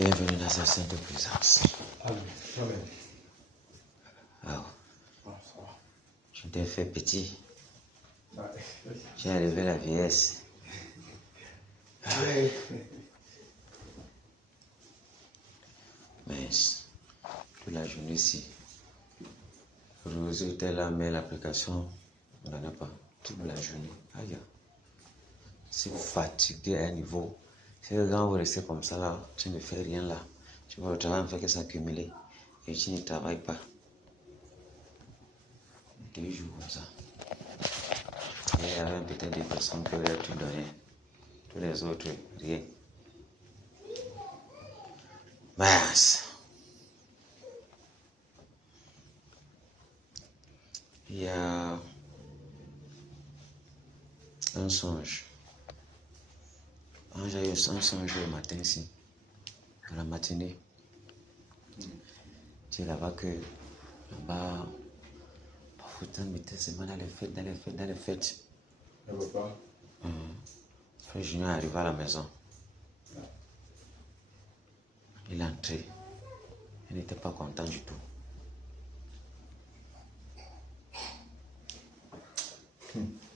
Bienvenue dans sa sainte présence. Amen. Amen. Wow. Ah, ça va. Je t'ai fait petit. Ouais. J'ai enlevé la vieillesse. Ouais. Mais toute la journée ici, Rose était là, mais l'application, on n'en a pas. Toute la journée. Aïe. Si vous fatiguez à un niveau, si quand vous restez comme ça là, tu ne fais rien là. Tu vois, le travail ne fait que s'accumuler. Et tu ne travailles pas. 2 jours comme ça. Et il y avait peut-être des personnes qui auraient tout donné. Tous les autres, rien. Mince. Il y a un songe. J'ai eu un songe le matin ici, dans la matinée. Tu es là-bas que, là-bas, parfois, tu mettais seulement dans les fêtes. Le repas. Frère Junior est arrivé à la maison. Il est entré. Il n'était pas content du tout.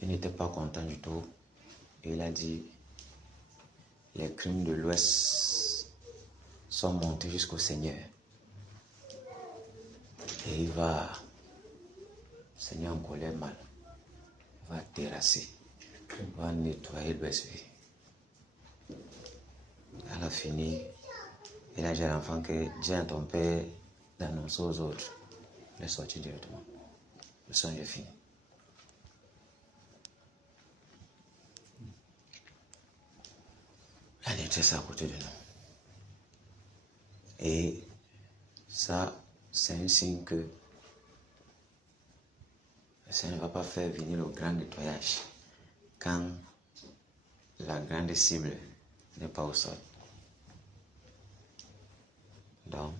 Il n'était pas content du tout. Et il a dit, les crimes de l'Ouest sont montés jusqu'au Seigneur. Et il va, Seigneur en colère mal, va terrasser, va nettoyer l'Ouest. Elle a fini. Il a dit à l'enfant que dis à ton père d'annoncer aux autres. Il est sorti directement. Le songe est fini. La détresse est à côté de nous. Et ça, c'est un signe que ça ne va pas faire venir le grand nettoyage quand la grande cible n'est pas au sol. Donc,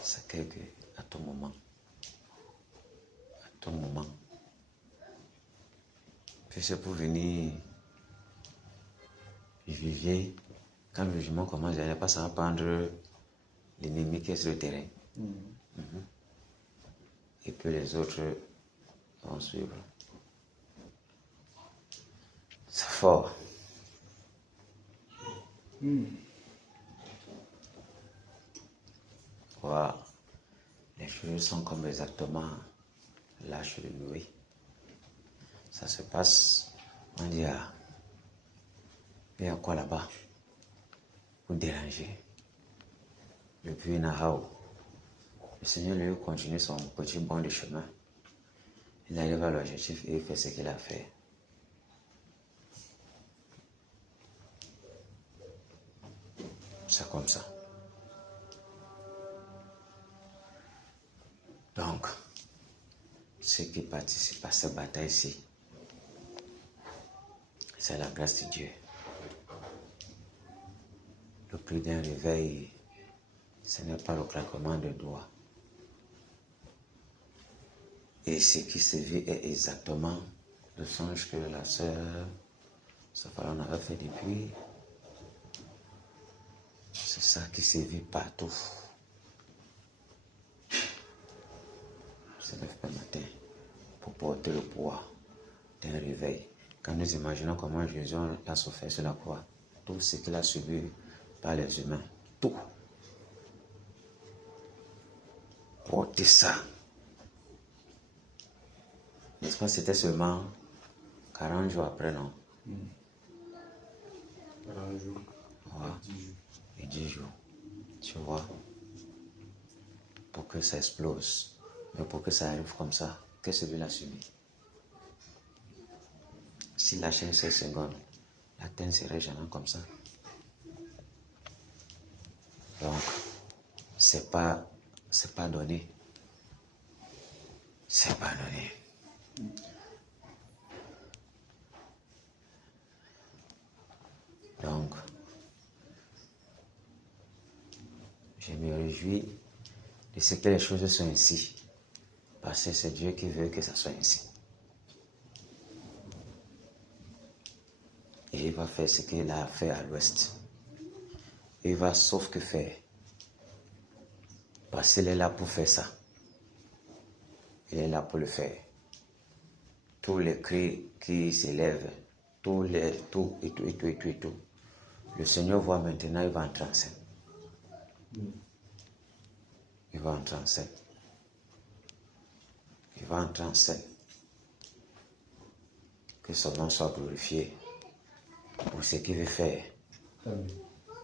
c'est que à tout moment, puis c'est pour venir juger. Quand le jugement commence, il n'y a pas à prendre l'ennemi qui est sur le terrain. Et puis les autres vont suivre. C'est fort. Voilà. Les choses sont comme exactement l'âge de Noé. Ça se passe, on dit, il y a quoi là-bas pour déranger. Depuis Nahao, le Seigneur lui continue son petit bond de chemin. Il arrive à l'objectif et il fait ce qu'il a fait. C'est comme ça. Donc, ceux qui participent à cette bataille-ci, c'est la grâce de Dieu. Le prix d'un réveil, ce n'est pas le claquement de doigts. Et ce qui se vit est exactement le songe que la sœur Safalon avait fait depuis. C'est ça qui se vit partout. Se lève le matin pour porter le poids d'un réveil. Quand nous imaginons comment Jésus a souffert sur la croix, tout ce qu'il a subi par les humains, tout. Porter ça. N'est-ce pas, c'était seulement 40 jours après, non? 40 jours. Ouais. 10 jours. Et 10 jours. Tu vois, pour que ça explose, mais pour que ça arrive comme ça, que celui-là subit. Si la chaîne 16 secondes, la terre serait jamais comme ça. Donc, c'est pas donné. C'est pas donné. Donc, je me réjouis de ce que les choses sont ainsi. Parce que c'est Dieu qui veut que ça soit ainsi. Et il va faire ce qu'il a fait à l'ouest. il va sauf que faire. Parce qu'il est là pour faire ça. Il est là pour le faire. Tous les cris qui s'élèvent, tout. Le Seigneur voit maintenant, il va entrer en scène. Il va entrer en scène. Il va entrer en scène. Que son nom soit glorifié pour ce qu'il veut faire. Amen.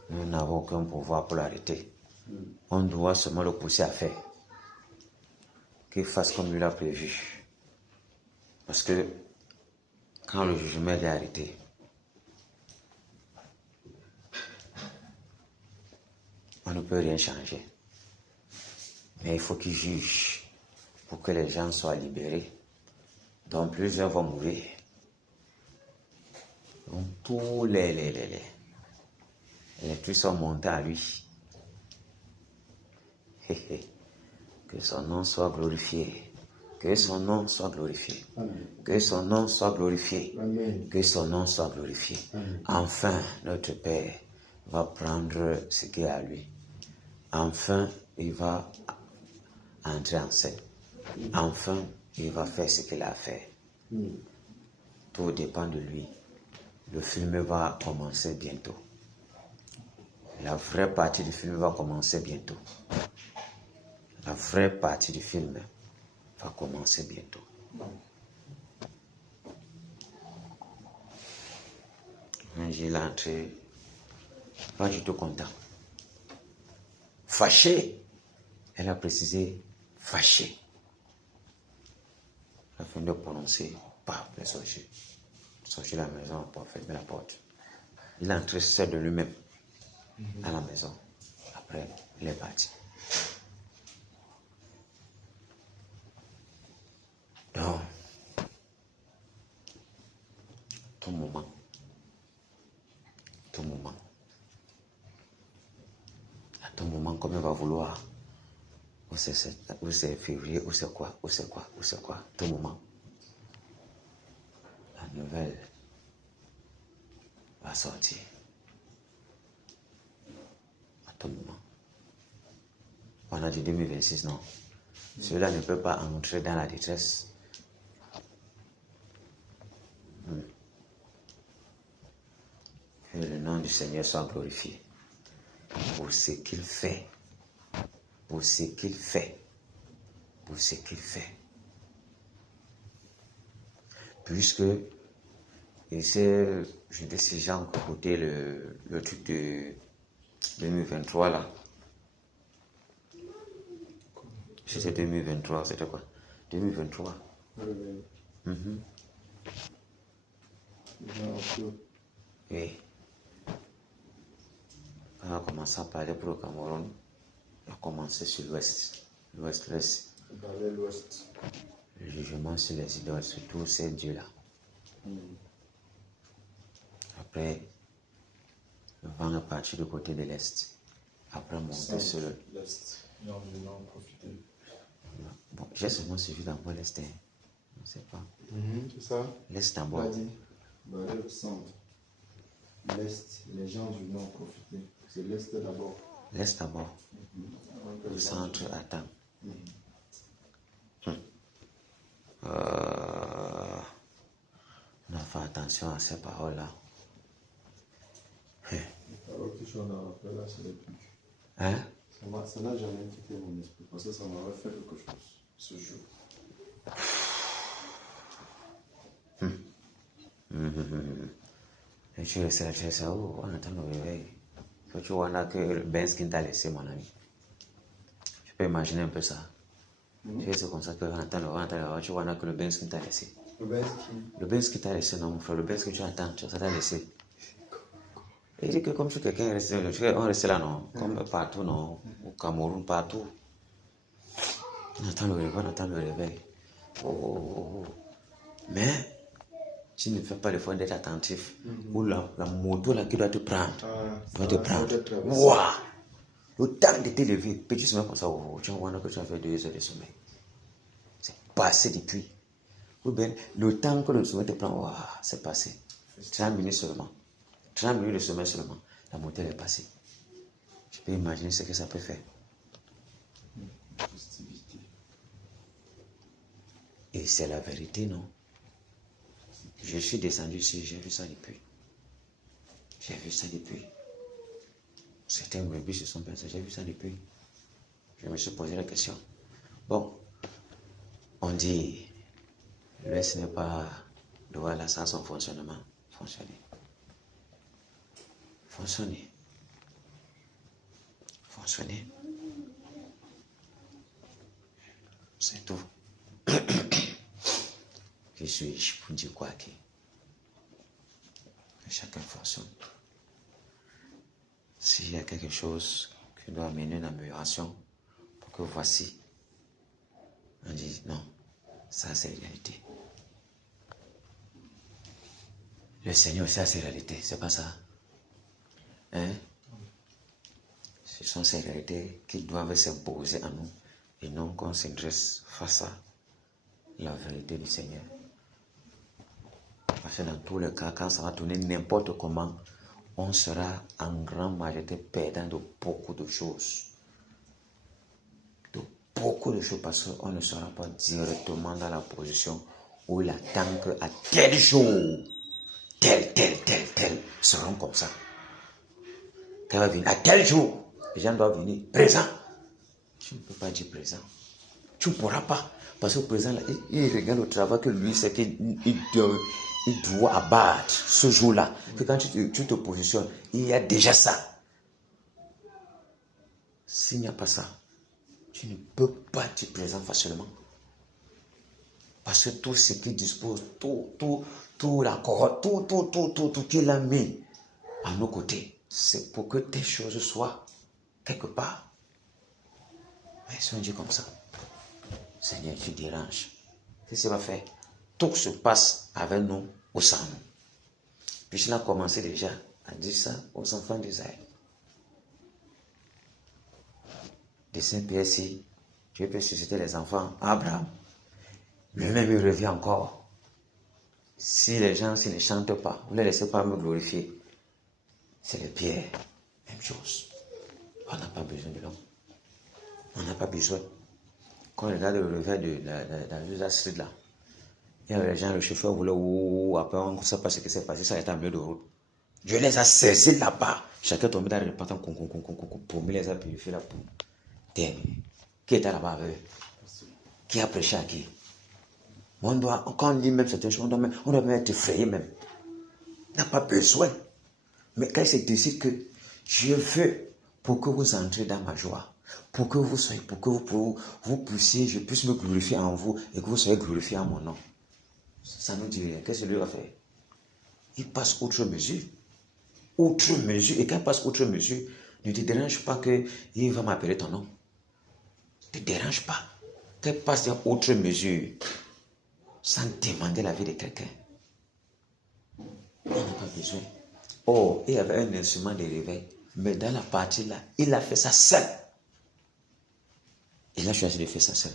Nous n'avons aucun pouvoir pour l'arrêter. On doit seulement le pousser à faire. Qu'il fasse comme lui l'a prévu. Parce que quand le jugement est arrêté, on ne peut rien changer. Mais il faut qu'il juge pour que les gens soient libérés. Donc plusieurs vont mourir. Donc tous les trucs sont montés à lui. Que son nom soit glorifié. Que son nom soit glorifié. Amen. Que son nom soit glorifié. Amen. Que son nom soit glorifié. Amen. Enfin, notre Père va prendre ce qui est à lui. Enfin, il va entrer en scène. Enfin, il va faire ce qu'il a à faire. Tout dépend de lui. Le film va commencer bientôt. La vraie partie du film va commencer bientôt. La vraie partie du film va commencer bientôt. J'ai l'entrée, pas du tout content. Fâché. Elle a précisé fâché. Elle a fini de prononcer, pas les sorciers. Sortir la maison pour fermer la porte. Il est entré seul de lui-même à la maison. Après, il est parti. Donc, tout moment, à tout moment, comme il va vouloir, ou c'est février, ou c'est quoi, tout moment, la nouvelle va sortir. À tout moment. On a dit 2026, non. Celui-là ne peut pas entrer dans la détresse. Que le nom du Seigneur soit glorifié pour ce qu'il fait. Pour ce qu'il fait. Pour ce qu'il fait. Puisque, et c'est, je dis ces gens qui écoutaient le truc de 2023 là. C'était 2023, c'était quoi? 2023. Oui. On a commencé à parler pour le Cameroun. On a commencé sur l'Ouest. L'Ouest. Vers l'Ouest. Le jugement sur les idoles, sur tous ces dieux-là. Après, le vent est parti du côté de l'Est. Après, monter sur l'Est. Et on vient en profiter. Bon, j'ai seulement suivi d'abord l'Est. Je ne sais pas. C'est ça? L'Est d'abord. Pas dit. Le centre. L'Est, les gens du Nord profiter. C'est l'Est d'abord. L'Est d'abord. Le centre attend. On a fait attention à ces paroles-là. Alors que je en rappelle là, c'est les trucs. Hein? Ça n'a jamais quitté mon esprit parce que ça m'aurait fait quelque chose ce jour. Et tu es ça où on attend le réveil. Faut que tu vois là que le Benz qui t'a laissé, mon ami. Tu peux imaginer un peu ça. C'est comme ça que on attend, tu vois là que le Benz qui t'a laissé. Le Benz qui? Le Benz qui t'a laissé, non mon frère, le Benz que tu attends, ça t'a laissé. Et il dit que comme si quelqu'un est resté, on restait là, non? Comme partout, non? Au Cameroun, partout. On attend le réveil. Oh. Mais, tu ne fais pas l'effort d'être attentif. Ou la moto là qui doit te prendre. Waouh! Le temps de t'élever, petit sommeil comme ça, tu vois que tu as fait 2 heures de sommeil. C'est passé depuis. Ou bien, le temps que le sommeil te prend, waouh, c'est passé. 30 minutes seulement. 30 minutes de sommeil seulement. La moto elle est passée. Tu peux imaginer ce que ça peut faire. Festivité. Et c'est la vérité, non? Je suis descendu ici, j'ai vu ça depuis. J'ai vu ça depuis. Certains brebis se sont passés, j'ai vu ça depuis. Je me suis posé la question. Bon, on dit, l'Ouest n'est pas doit là, ça son fonctionnement. Fonctionner. Fonctionner. Fonctionner. C'est tout. Qui suis-je pour dire quoi qui? Que chacun fonctionne. S'il y a quelque chose qui doit amener une amélioration, pour que voici, on dit non, ça c'est la réalité. Le Seigneur, ça c'est la réalité, c'est pas ça. Hein? Ce sont ces réalités qui doivent s'imposer à nous et non qu'on s'intéresse face à la vérité du Seigneur. Parce que dans tous les cas, quand ça va tourner n'importe comment, on sera en grande majorité perdant de beaucoup de choses. De beaucoup de choses parce qu'on ne sera pas directement dans la position où il attend qu'à tel jour, tel seront comme ça. Quand va venir à tel jour, les gens doivent venir présent. Tu ne peux pas dire présent. Tu ne pourras pas. Parce que le président, là, il regarde le travail que lui, c'est qu'il doit abattre ce jour-là. Que quand tu te positionnes, il y a déjà ça. S'il n'y a pas ça, tu ne peux pas être présent facilement. Parce que tout ce qu'il dispose, tout la corotte, tout qu'il a mis à nos côtés, c'est pour que tes choses soient quelque part. Mais si on dit comme ça, Seigneur, tu déranges. Qu'est-ce que ça va faire? Tout se passe avec nous ou sans nous. Puis il a commencé déjà à dire ça aux enfants d'Israël. De Saint-Pierre, si Dieu peut susciter les enfants, Abraham, lui-même il revient encore. Si les gens ne chantent pas, vous ne les laissez pas me glorifier. C'est les pierres, même chose. On n'a pas besoin de l'homme. On n'a pas besoin. Quand on regarde le revers de la street là, il y a les gens, le chauffeur voulait, après on ne sait pas ce qui s'est passé, ça a été en milieu de route. Dieu les a saisis là-bas. Chacun tombé dans le repentant, pour me les a purifiés là pour terminer. Qui était là-bas avec eux? Qui a prêché à qui? Quand on dit même certaines choses, on doit même être effrayé même. On n'a pas besoin. Mais quand il se décide que je veux pour que vous entrez dans ma joie, pour que vous soyez, pour que vous puissiez, je puisse me glorifier en vous et que vous soyez glorifiés en mon nom. Ça nous dit rien. Qu'est-ce que lui va faire? Il passe outre mesure. Outre mesure. Et quand il passe outre mesure, ne te dérange pas qu'il va m'appeler ton nom. Ne te dérange pas. Quand il passe outre mesure, sans demander l'avis de quelqu'un. On n'a pas besoin. Oh, il y avait un instrument de réveil. Mais dans la partie là, il a fait ça seul. Il a choisi de faire ça seul.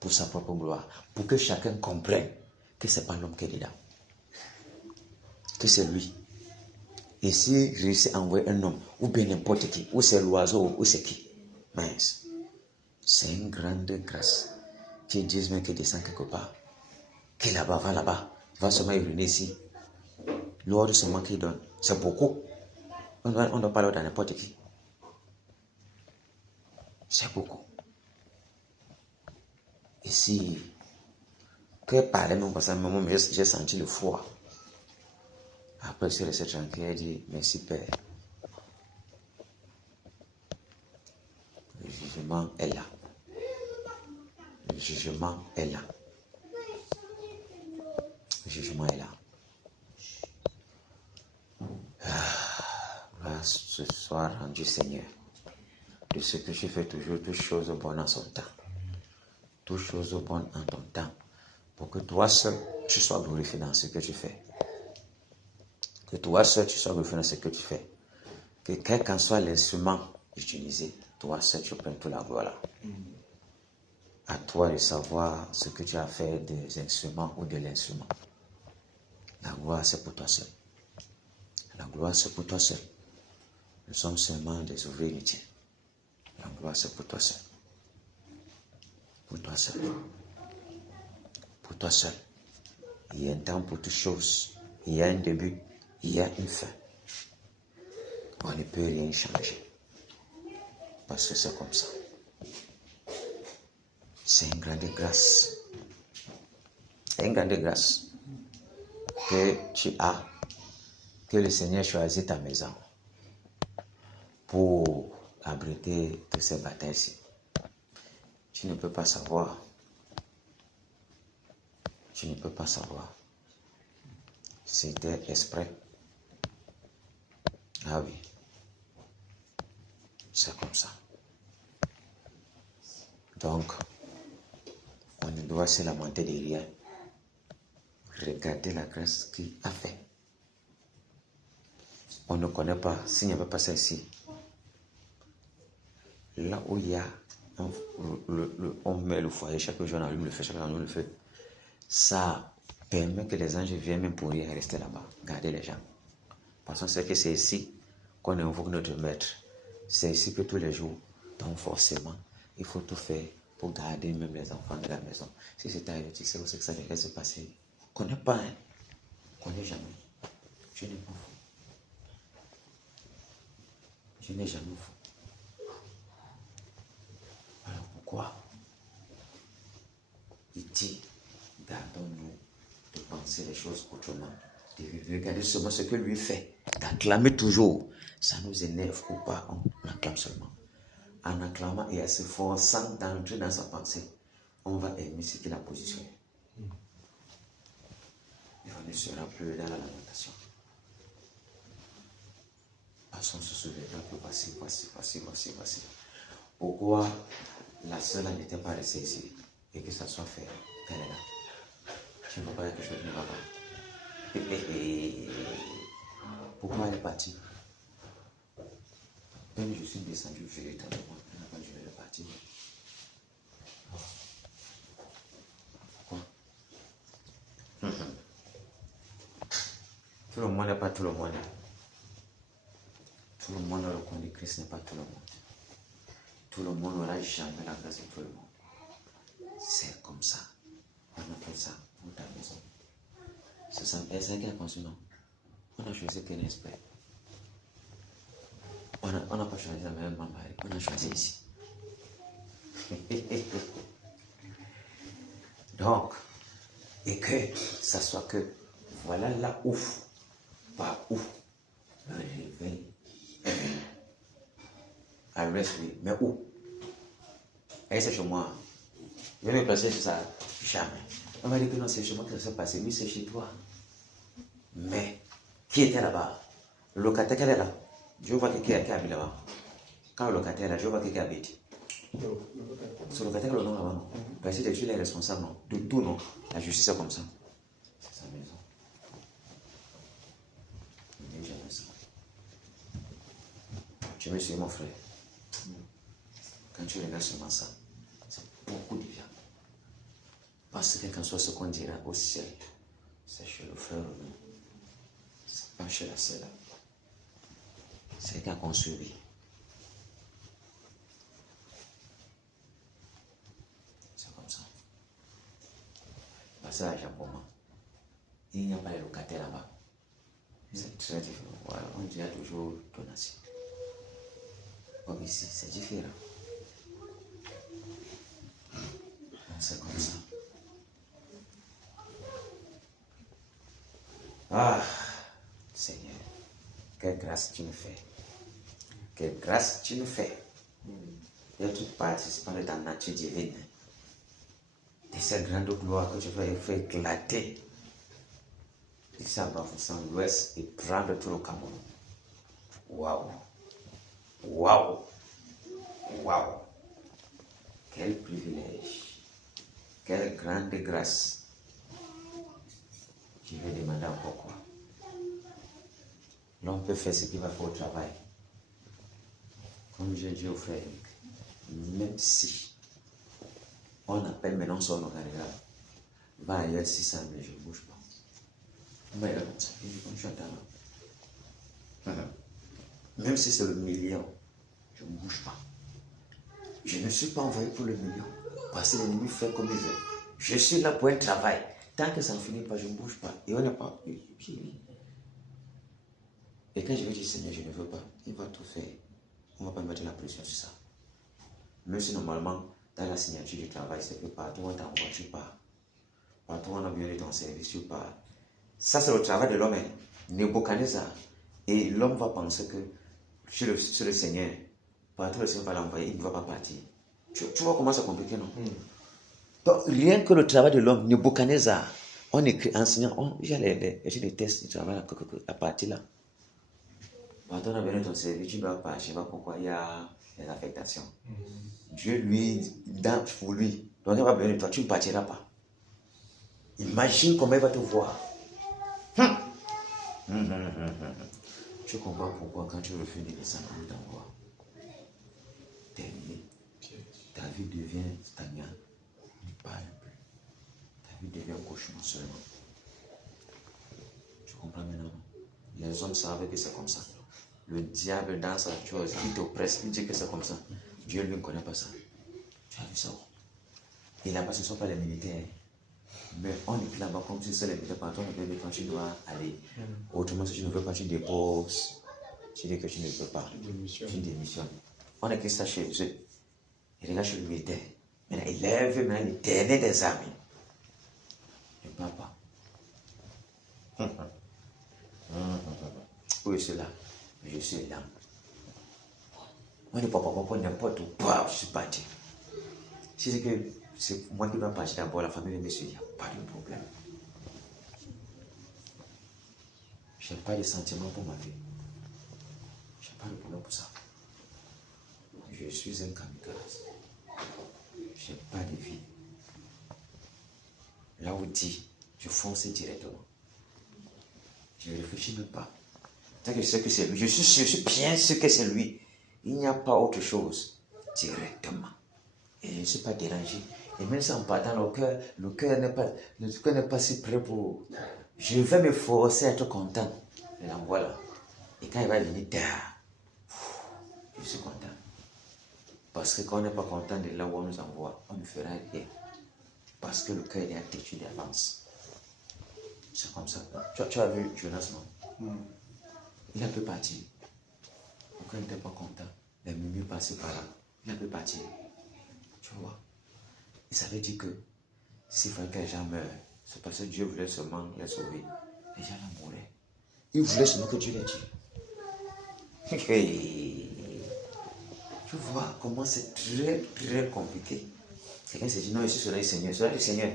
Pour sa propre gloire. Pour que chacun comprenne que ce n'est pas l'homme qui est dedans. Que c'est lui. Et s'il réussit à envoyer un homme, ou bien n'importe qui, ou c'est l'oiseau, ou c'est qui. Mince. C'est une grande grâce. Qui disent même qu'il descend quelque part. Qui là-bas, va là-bas. Il va seulement y venir ici. L'ordre seulement qu'il donne. C'est beaucoup. On doit parler dans n'importe qui. C'est beaucoup. Et si, que parler même parce que j'ai senti le froid. Après, je suis resté tranquille et dit, merci Père. Le jugement est là. Le jugement est là. Le jugement est là. Grâce ce soir rendu Seigneur. De ce que je fais toujours, toutes choses bonnes en son temps. Toutes choses bonnes en ton temps. Pour que toi seul, tu sois glorifié dans ce que tu fais. Que toi seul, tu sois glorifié dans ce que tu fais. Que quel qu'en soit l'instrument utilisé, toi seul, tu prennes toute la gloire là. À toi de savoir ce que tu as fait des instruments ou de l'instrument. La gloire, c'est pour toi seul. La gloire, c'est pour toi seul. Nous sommes seulement des ouvriers inutiles. gloire, c'est pour toi seul. Pour toi seul. Pour toi seul. Il y a un temps pour toutes choses. Il y a un début. Il y a une fin. On ne peut rien changer. Parce que c'est comme ça. C'est une grande grâce. Une grande grâce que tu as, que le Seigneur choisit ta maison pour abriter toutes ces batailles-ci. Tu ne peux pas savoir. Tu ne peux pas savoir. C'était exprès. Ah oui. C'est comme ça. Donc, on ne doit se lamenter de rien. Regardez la grâce qu'il a fait. On ne connaît pas, s'il n'y avait pas ça ici, là où il y a, on met le foyer, chaque jour on allume le feu, chaque jour on allume le feu. Ça permet que les anges viennent même pourrir et rester là-bas, garder les gens. Parce qu'on sait que c'est ici qu'on invoque notre maître. C'est ici que tous les jours, donc forcément, il faut tout faire pour garder même les enfants de la maison. Si c'est ailleurs, tu sais où c'est que ça devrait se passer. On ne connaît pas, hein. On ne connaît jamais. Je n'ai pas fou. Je n'ai jamais fou. Alors pourquoi il dit, gardons-nous de penser les choses autrement, de regarder seulement ce que lui fait, d'acclamer toujours. Ça nous énerve ou pas, on acclame seulement. En acclamant et en se forçant d'entrer dans sa pensée, on va aimer ce qu'il a positionné. Et on ne sera plus dans la lamentation. Parce qu'on se souviendra que voici. Pourquoi la seule n'était pas restée ici et que ça soit fait, qu'elle est là. Je ne vois pas quelque chose qui ne va pas. Pourquoi elle est partie? Même je suis descendu véritablement, elle n'a pas dû elle est partie. Pourquoi? Tout le monde n'est pas tout le monde. Tout le monde reconnaît que Christ n'est pas tout le monde. Tout le monde n'aura jamais la grâce de tout le monde. C'est comme ça. On appelle ça pour ta maison. C'est ça qui a conçu, non? On a choisi qu'un esprit. On n'a pas choisi la même Marie. On a choisi ici. Donc, et que ça soit que voilà là où, pas où, le réveil reste lui, mais où? Et c'est chez moi. Je vais me placer sur ça, jamais. On m'a dit que non, c'est chez moi que ça s'est passé. Oui, c'est chez toi. Mais, qui était là-bas? Le locataire qui est là. Je vois quelqu'un qui habite là-bas. Quand le locataire est là, je vois quelqu'un qui habite. C'est le locataire qui a le nom là-bas, non? Parce que tu es responsable, non? De tout, non? La justice est comme ça. C'est sa maison. Il n'est jamais ça. Tu me suis, mon frère. Quand tu regardes seulement ça, c'est beaucoup de bien. Parce que quand soit ce qu'on dira au ciel, c'est chez le frère ou non. C'est pas chez la sœur. C'est qu'à construire. C'est comme ça. Parce que l'argent pour moi, il n'y a pas de locataire là-bas. C'est très différent. Voilà, on dirait toujours donation. Comme ici, c'est différent. C'est comme ça. Ah, Seigneur, quelle grâce tu nous fais. Quelle grâce tu nous fais. D'être participant de ta nature divine. De cette grande gloire que tu vas faire éclater. Il s'abafoussant l'ouest et prendre tout le Cameroun. Waouh! Waouh! Waouh! Quel privilège! Quelle grande grâce! Je vais demander encore quoi? L'homme peut faire ce qu'il va faire au travail. Comme j'ai dit au frère, même si on appelle maintenant son organigramme, va ailleurs 600 000, je ne bouge pas. Mais je suis là. Même si c'est le million, je ne bouge pas. Je ne suis pas envoyé pour le million. Parce que l'ennemi fait comme il veut. Je suis là pour un travail. Tant que ça ne finit pas, je ne bouge pas. Et on n'est pas. Et quand je vais dire Seigneur, je ne veux pas, il va tout faire. On ne va pas mettre la pression sur ça. Même si normalement, dans la signature du travail, c'est que partout où on t'envoie, tu pars. Partout où on a besoin de ton service, tu pars. Ça, c'est le travail de l'homme. Nebuchadnezzar. Et l'homme va penser que sur le Seigneur, partout où le Seigneur va l'envoyer, il ne va pas partir. Tu vois comment c'est compliqué, non? Donc, rien que le travail de l'homme, Nebuchadnezzar, on écrit, enseignant, j'ai les tests du travail, à partir là. Quand on a besoin de ton service, tu ne dois pas, je ne sais pas pourquoi il y a des affectations. Dieu, lui, pour lui, donc il va besoin de toi, tu ne partiras pas. Imagine comment il va te voir. Tu comprends pourquoi quand tu refuses de descendre, on t'envoie. Terminé. Ta vie devient stagnante. Ne parle plus. Ta vie devient un cauchemar seulement. Tu comprends maintenant? Les hommes savent que c'est comme ça. Le diable dans sa chose, il t'oppresse, il dit que c'est comme ça. Dieu lui ne connaît pas ça. Tu as vu ça? Et là-bas, ce ne sont pas les militaires. Mais on est là-bas comme si c'est les militaires. Quand on veut quand tu dois aller. Autrement, si tu ne veux pas, tu déposes. Tu dis que tu ne peux pas. Tu démissionnes. On a écrit ça chez eux. Il regarde chez le militaire. Maintenant, il lève maintenant le dernier des armes. Je ne parle pas. Oui, c'est là. Je suis là. Moi, je ne peux pas n'importe où. Je suis parti. Si c'est que c'est moi qui dois partir d'abord, la famille me suit, il n'y a pas de problème. Je n'ai pas de sentiments pour ma vie. Je n'ai pas de problème pour ça. Je suis un kamikaze. Je n'ai pas de vie. Là où dit, je fonce directement. Je ne réfléchis même pas. Tant que je sais que c'est lui, je suis bien sûr que c'est lui. Il n'y a pas autre chose. Directement. Et je ne suis pas dérangé. Et même si en partant, le cœur n'est pas si prêt pour... Je vais me forcer à être content. Et là, voilà. Et quand il va venir, je suis content. Parce que quand on n'est pas content de là où on nous envoie, on ne fera rien. Parce que le cœur est têtu d'avance. C'est comme ça. Tu as vu Jonas, non? Il a pu partir. Quand il n'était pas content, les murmures passaient par là. Il a pu partir. Tu vois? Et ça veut dire que s'il fallait que les gens meurent, c'est parce que Dieu voulait seulement les sauver. Les gens mouraient. Il voulait seulement que Dieu les tue. Tu vois comment c'est très très compliqué. Quelqu'un s'est dit non, je suis sur le Seigneur. Sur le Seigneur.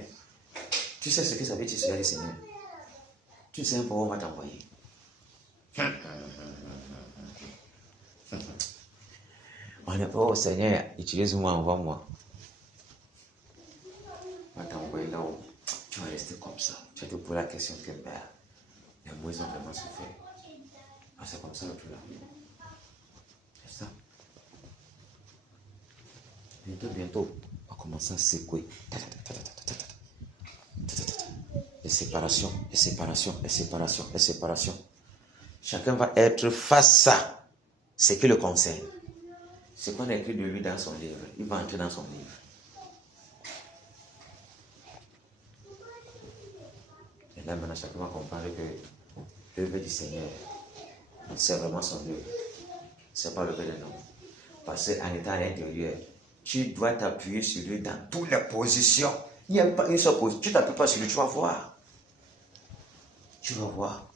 Tu sais ce que ça veut dire sur le Seigneur? Tu ne sais pas pourquoi on va t'envoyer. On n'est pas au Seigneur, utilise-moi, envoie-moi. On va t'envoyer là-haut. Tu vas rester comme ça. Tu vas te poser la question que les mots ont vraiment souffert. C'est comme ça le tout là. C'est ça. Bientôt, on va commencer à secouer. Les séparations, les séparations, les séparations, les séparations. Chacun va être face à ce qui le concerne. Ce qu'on a écrit de lui dans son livre, il va entrer dans son livre. Et là, maintenant, chacun va comprendre que l'œuvre du Seigneur, c'est vraiment son œuvre. Ce n'est pas l'œuvre d'un homme. Parce qu'en étant à l'intérieur, tu dois t'appuyer sur lui dans toutes les positions. Il n'y a pas une seule position. Tu ne t'appuies pas sur lui, tu vas voir. Tu vas voir.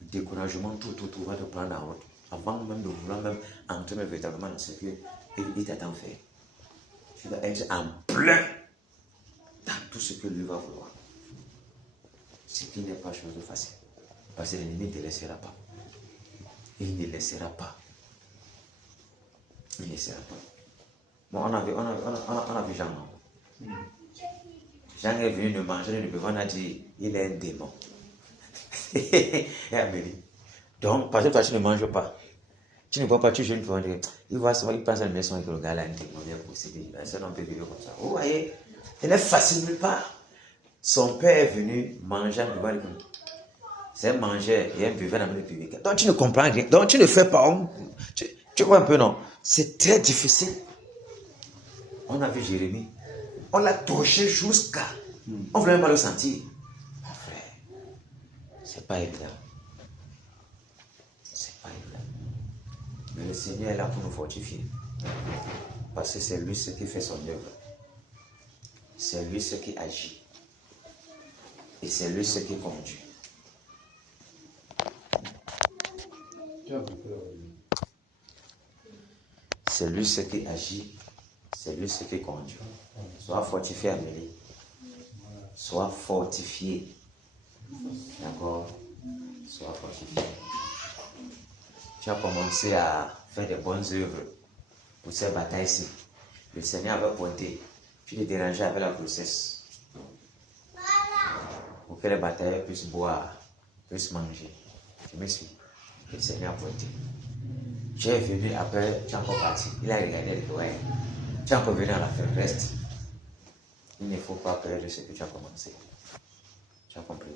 Le découragement, tout va te prendre en route. Avant même de vouloir même entrer véritablement dans ce qu'il t'attend faire. Tu vas être en plein dans tout ce que lui va vouloir. Ce qui n'est pas chose de facile. Parce que l'ennemi ne te laissera pas. Il ne laissera pas. Il ne laissera pas. Bon, on a vu Jean. Jean est venu de manger, on a dit il est un démon. Et Amélie. Donc, parce que toi, tu ne manges pas. Tu ne vois pas, tu jeûnes pour dire. Il pense à la maison et que le gars là, un démon vient posséder. Ça, on peut vivre comme ça. Vous voyez, il n'est facile nulle part. Son père est venu manger devant le public. C'est un mangeur et un buveur dans le public. Donc, tu ne comprends rien. Donc, tu ne fais pas. Tu vois un peu, non? C'est très difficile. On a vu Jérémie. On l'a touché jusqu'à... On ne voulait même pas le sentir. Mon frère, c'est pas évident. C'est pas évident. Mais le Seigneur est là pour nous fortifier. Parce que c'est lui ce qui fait son œuvre. C'est lui ce qui agit. Et c'est lui ce qui conduit. C'est lui ce qui agit. C'est lui ce qui conduit. Sois fortifié, Amélie. Sois fortifié. D'accord? Sois fortifié. Tu as commencé à faire des bonnes œuvres pour ces batailles-ci. Le Seigneur avait pointé. Tu te dérangeais avec la grossesse. Pour que les batailles puissent boire, puissent manger. Tu me suis? Le Seigneur a pointé. Tu es venu après, tu es encore parti. Il a regardé le doigt. Tu es encore venu à la fin, reste. Il ne faut pas perdre ce que tu as commencé. Tu as compris?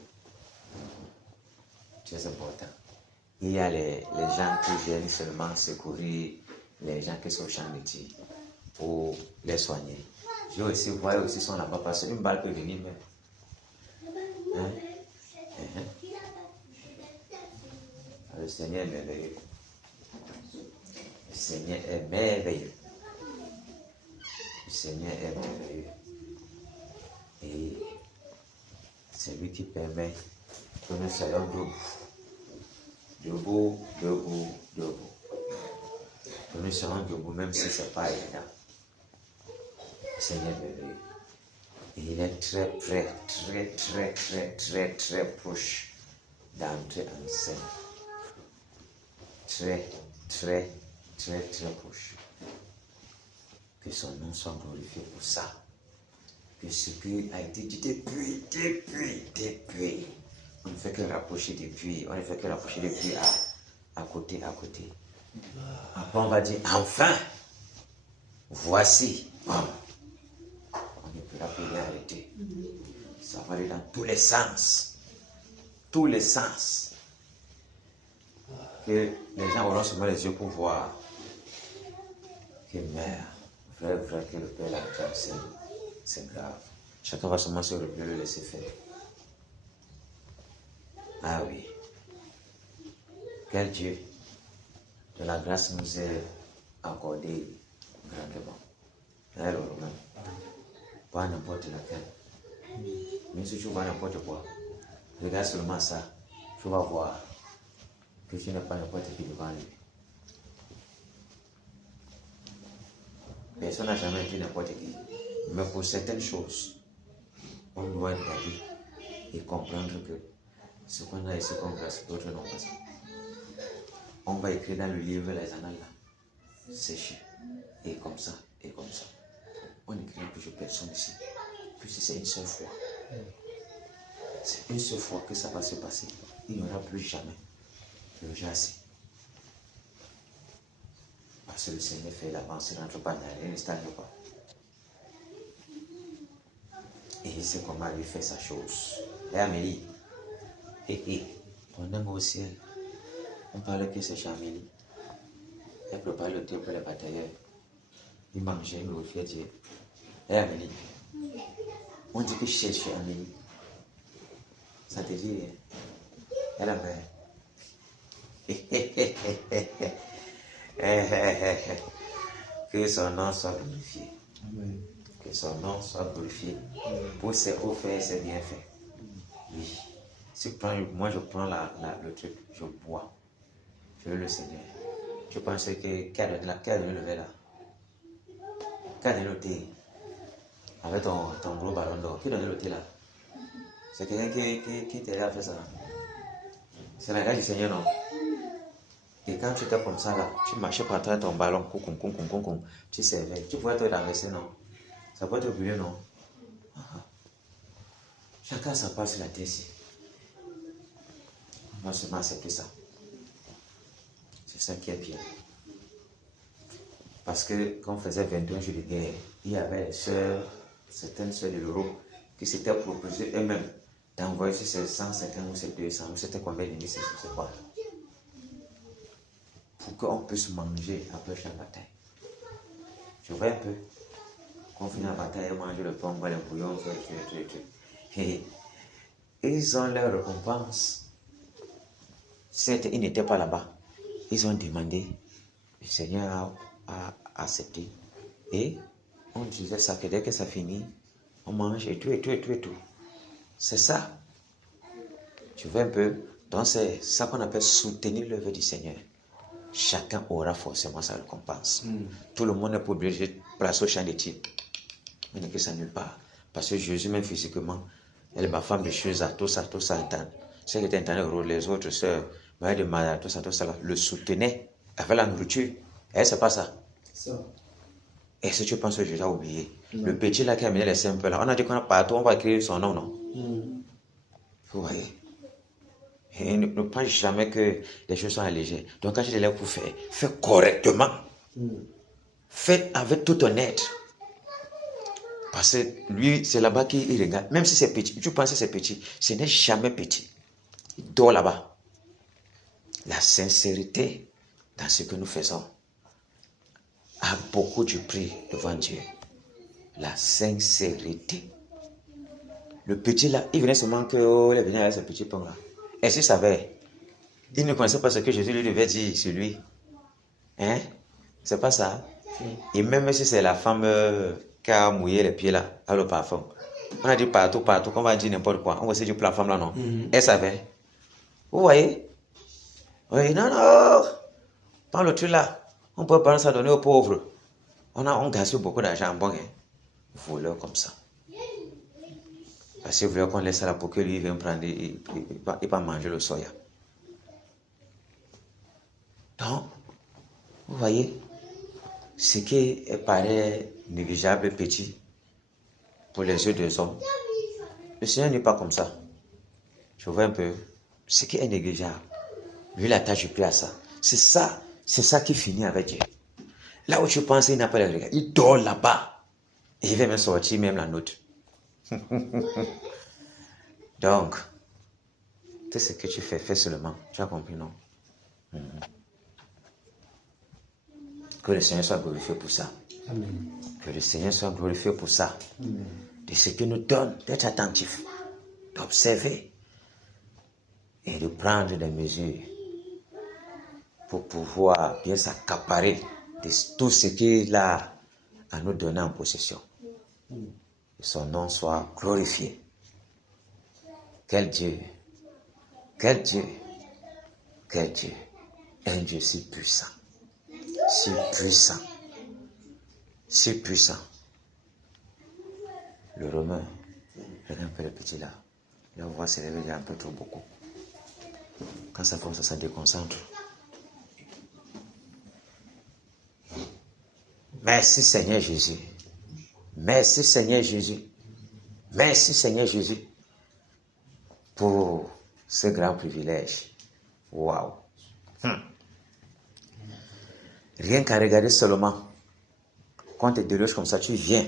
Tu es important. Il y a les gens qui viennent seulement secourir les gens qui sont au champ de tir pour les soigner. Je vais aussi voir aussi sont là-bas parce qu'une balle peut venir même. Hein? Le Seigneur est merveilleux. Le Seigneur est merveilleux. Le Seigneur est merveilleux. Et c'est lui qui permet que nous soyons debout. Debout, debout, debout. Que nous serons debout même si ce n'est pas évident. Le Seigneur est merveilleux. Et il est très près, très proche d'entrer en scène. Très proche. Que son nom soit glorifié pour ça. Que ce qui a été dit depuis. On ne fait que rapprocher depuis. On ne fait que rapprocher depuis à côté. Après on va dire enfin. Voici. On ne pourra plus l'arrêter. Ça va aller dans tous les sens. Tous les sens. Que les gens auront seulement les yeux pour voir que mère, vrai que le Père l'a entré, c'est grave. Chacun va seulement se replier, le laisser faire. Ah oui. Quel Dieu de la grâce nous est accordé grandement. Elle même. Pas n'importe laquelle. Mais si tu vois n'importe quoi, regarde seulement ça, tu vas voir que tu n'es pas n'importe qui devant lui. Personne n'a jamais été n'importe qui. Mais pour certaines choses, on doit regarder et comprendre que ce qu'on a ici comme grâce, d'autres n'ont pas ça. On va écrire dans le livre les annales là, sécher, et comme ça. On n'écrit plus personne ici. Puis si c'est une seule fois, c'est une seule fois que ça va se passer. Il n'y aura plus jamais le jassé. Parce que le Seigneur fait l'avancée, n'entre pas dans rien, ne stagne pas. Et il sait comment lui faire sa chose. Et Amélie, pendant au ciel, on parlait que c'est chez Amélie. Elle prépare le thé pour les batailleurs. Il mangeait, il glorifiait Dieu. Et Amélie, on dit que je cherche Amélie. Ça te dit rien. Elle a mère. Que son nom soit glorifié. Amen. Que son nom soit glorifié. Pour ses hauts faits et ses bienfaits. Oui. Si moi je prends le truc, je bois. Je veux le Seigneur. Je pense que qui a donné le verre là? Qui a donné le thé? Avec ton gros ballon d'or. Qui a donné le thé là? C'est quelqu'un qui t'aide à faire ça. C'est la grâce du Seigneur, non? Et quand tu étais comme ça là, tu marchais par terre ton ballon, tu servais. Tu pouvais te renverser, non? Ça peut te brûler, non? Chacun sa part sur la terre ici. Moi seulement accepter ça. C'est ça qui est bien. Parce que quand on faisait 21 jours de guerre, il y avait certaines sœurs de l'Europe qui s'étaient proposées eux-mêmes d'envoyer sur ces 150 ou ces 200 ou c'était combien de minutes, je ne sais pas. Pour qu'on puisse manger après chaque bataille. Je vois un peu. Quand on finit la bataille, ils mangent le pain, on boit le bouillon, tout. Et ils ont leur récompense. Certes, ils n'étaient pas là-bas. Ils ont demandé. Le Seigneur a accepté. Et on disait ça, que dès que ça finit, on mange et tout. C'est ça. Tu vois un peu? Donc c'est ça qu'on appelle soutenir l'œuvre du Seigneur. Chacun aura forcément sa récompense. Tout le monde n'est pas obligé de placer au champ des tirs. Il n'y a que ça nulle part. Parce que Jésus, même physiquement, elle est ma femme de choses, tout ça. Ceux qui étaient internés, les autres sœurs, Marie de Maria, tout ça, là, le soutenaient avec la nourriture. Et c'est pas ça. Et si tu penses que Jésus a oublié, le petit là qui a mené les simples là, on a dit qu'on a partout, on va écrire son nom, non? Vous voyez? Et ne pense jamais que les choses sont allégées. Donc quand je l'ai pour faire, fais correctement. Fais avec tout honnête. Parce que lui, c'est là-bas qu'il regarde. Même si c'est petit, tu penses que c'est petit, ce n'est jamais petit. Il dort là-bas. La sincérité dans ce que nous faisons a beaucoup de prix devant Dieu. La sincérité. Le petit là, il venait seulement que il venait avec ce petit pain là. Et s'il savait, il ne connaissait pas ce que Jésus lui devait dire sur lui. Hein? C'est pas ça. Et même si c'est la femme qui a mouillé les pieds là, à le parfum. On a dit partout, qu'on va dire n'importe quoi. On va se dire pour la femme là, non? Elle savait. Vous voyez? Oui, non. Pas le truc là. On peut pas ça donner aux pauvres. On gaspille beaucoup d'argent. Bon, hein? Voleur comme ça. Parce que vous voulez qu'on laisse ça là pour que lui vienne prendre, il va manger le soya. Donc, vous voyez, ce qui paraît négligeable, petit, pour les yeux des hommes, le Seigneur n'est pas comme ça. Je vois un peu. Ce qui est négligeable, lui, il attache plus à ça. C'est ça qui finit avec Dieu. Là où tu penses qu'il n'a pas les regards, il dort là-bas. Et il va même sortir même la note. Donc, tout ce que tu fais seulement. Tu as compris, non? Que le Seigneur soit glorifié pour ça. Amen. Que le Seigneur soit glorifié pour ça. Amen. De ce qu'il nous donne, d'être attentif, d'observer et de prendre des mesures pour pouvoir bien s'accaparer de tout ce qu'il a à nous donner en possession. Que son nom soit glorifié. Quel Dieu, quel Dieu, quel Dieu, un Dieu si puissant, si puissant, si puissant. Le Romain, regarde un peu le petit là, la voix s'est réveillée un peu trop beaucoup. Quand ça commence, ça déconcentre. Merci Seigneur Jésus. Merci Seigneur Jésus. Merci Seigneur Jésus pour ce grand privilège. Waouh. Rien qu'à regarder seulement, quand tu te déloges comme ça, tu viens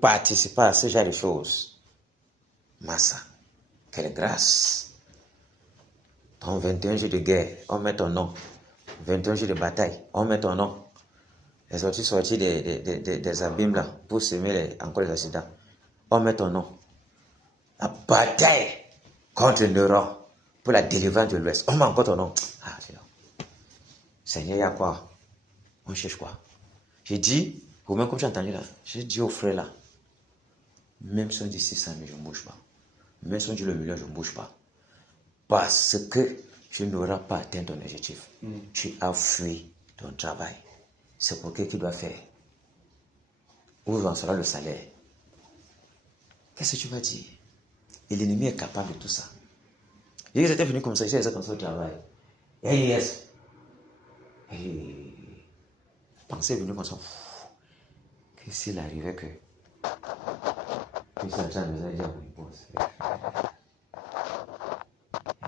participer à ce genre de choses. Massa, quelle grâce. Ton 21 jours de guerre, on met ton nom. 21 jours de bataille, on met ton nom. Les sorties des abîmes là, pour semer encore les accidents, on met ton nom. La bataille contre l'Europe pour la délivrance de l'Ouest, on met encore ton nom. Ah, c'est là. Seigneur, il y a quoi? On cherche quoi? J'ai dit, vous-même comme j'ai entendu là, j'ai dit aux frères là, même si on dit 600 000, je ne bouge pas. Même si on dit le million, je ne bouge pas. Parce que tu n'auras pas atteint ton objectif. Tu as fui ton travail. C'est pour qui doit faire. Où en sera le salaire? Qu'est-ce que tu vas dire? Et l'ennemi est capable de tout ça. Ils étaient venus comme ça, ils étaient comme ça au travail. Et yes. Et pensée est venue comme ça. Que s'il arrivait que ça a besoin de dire une pause.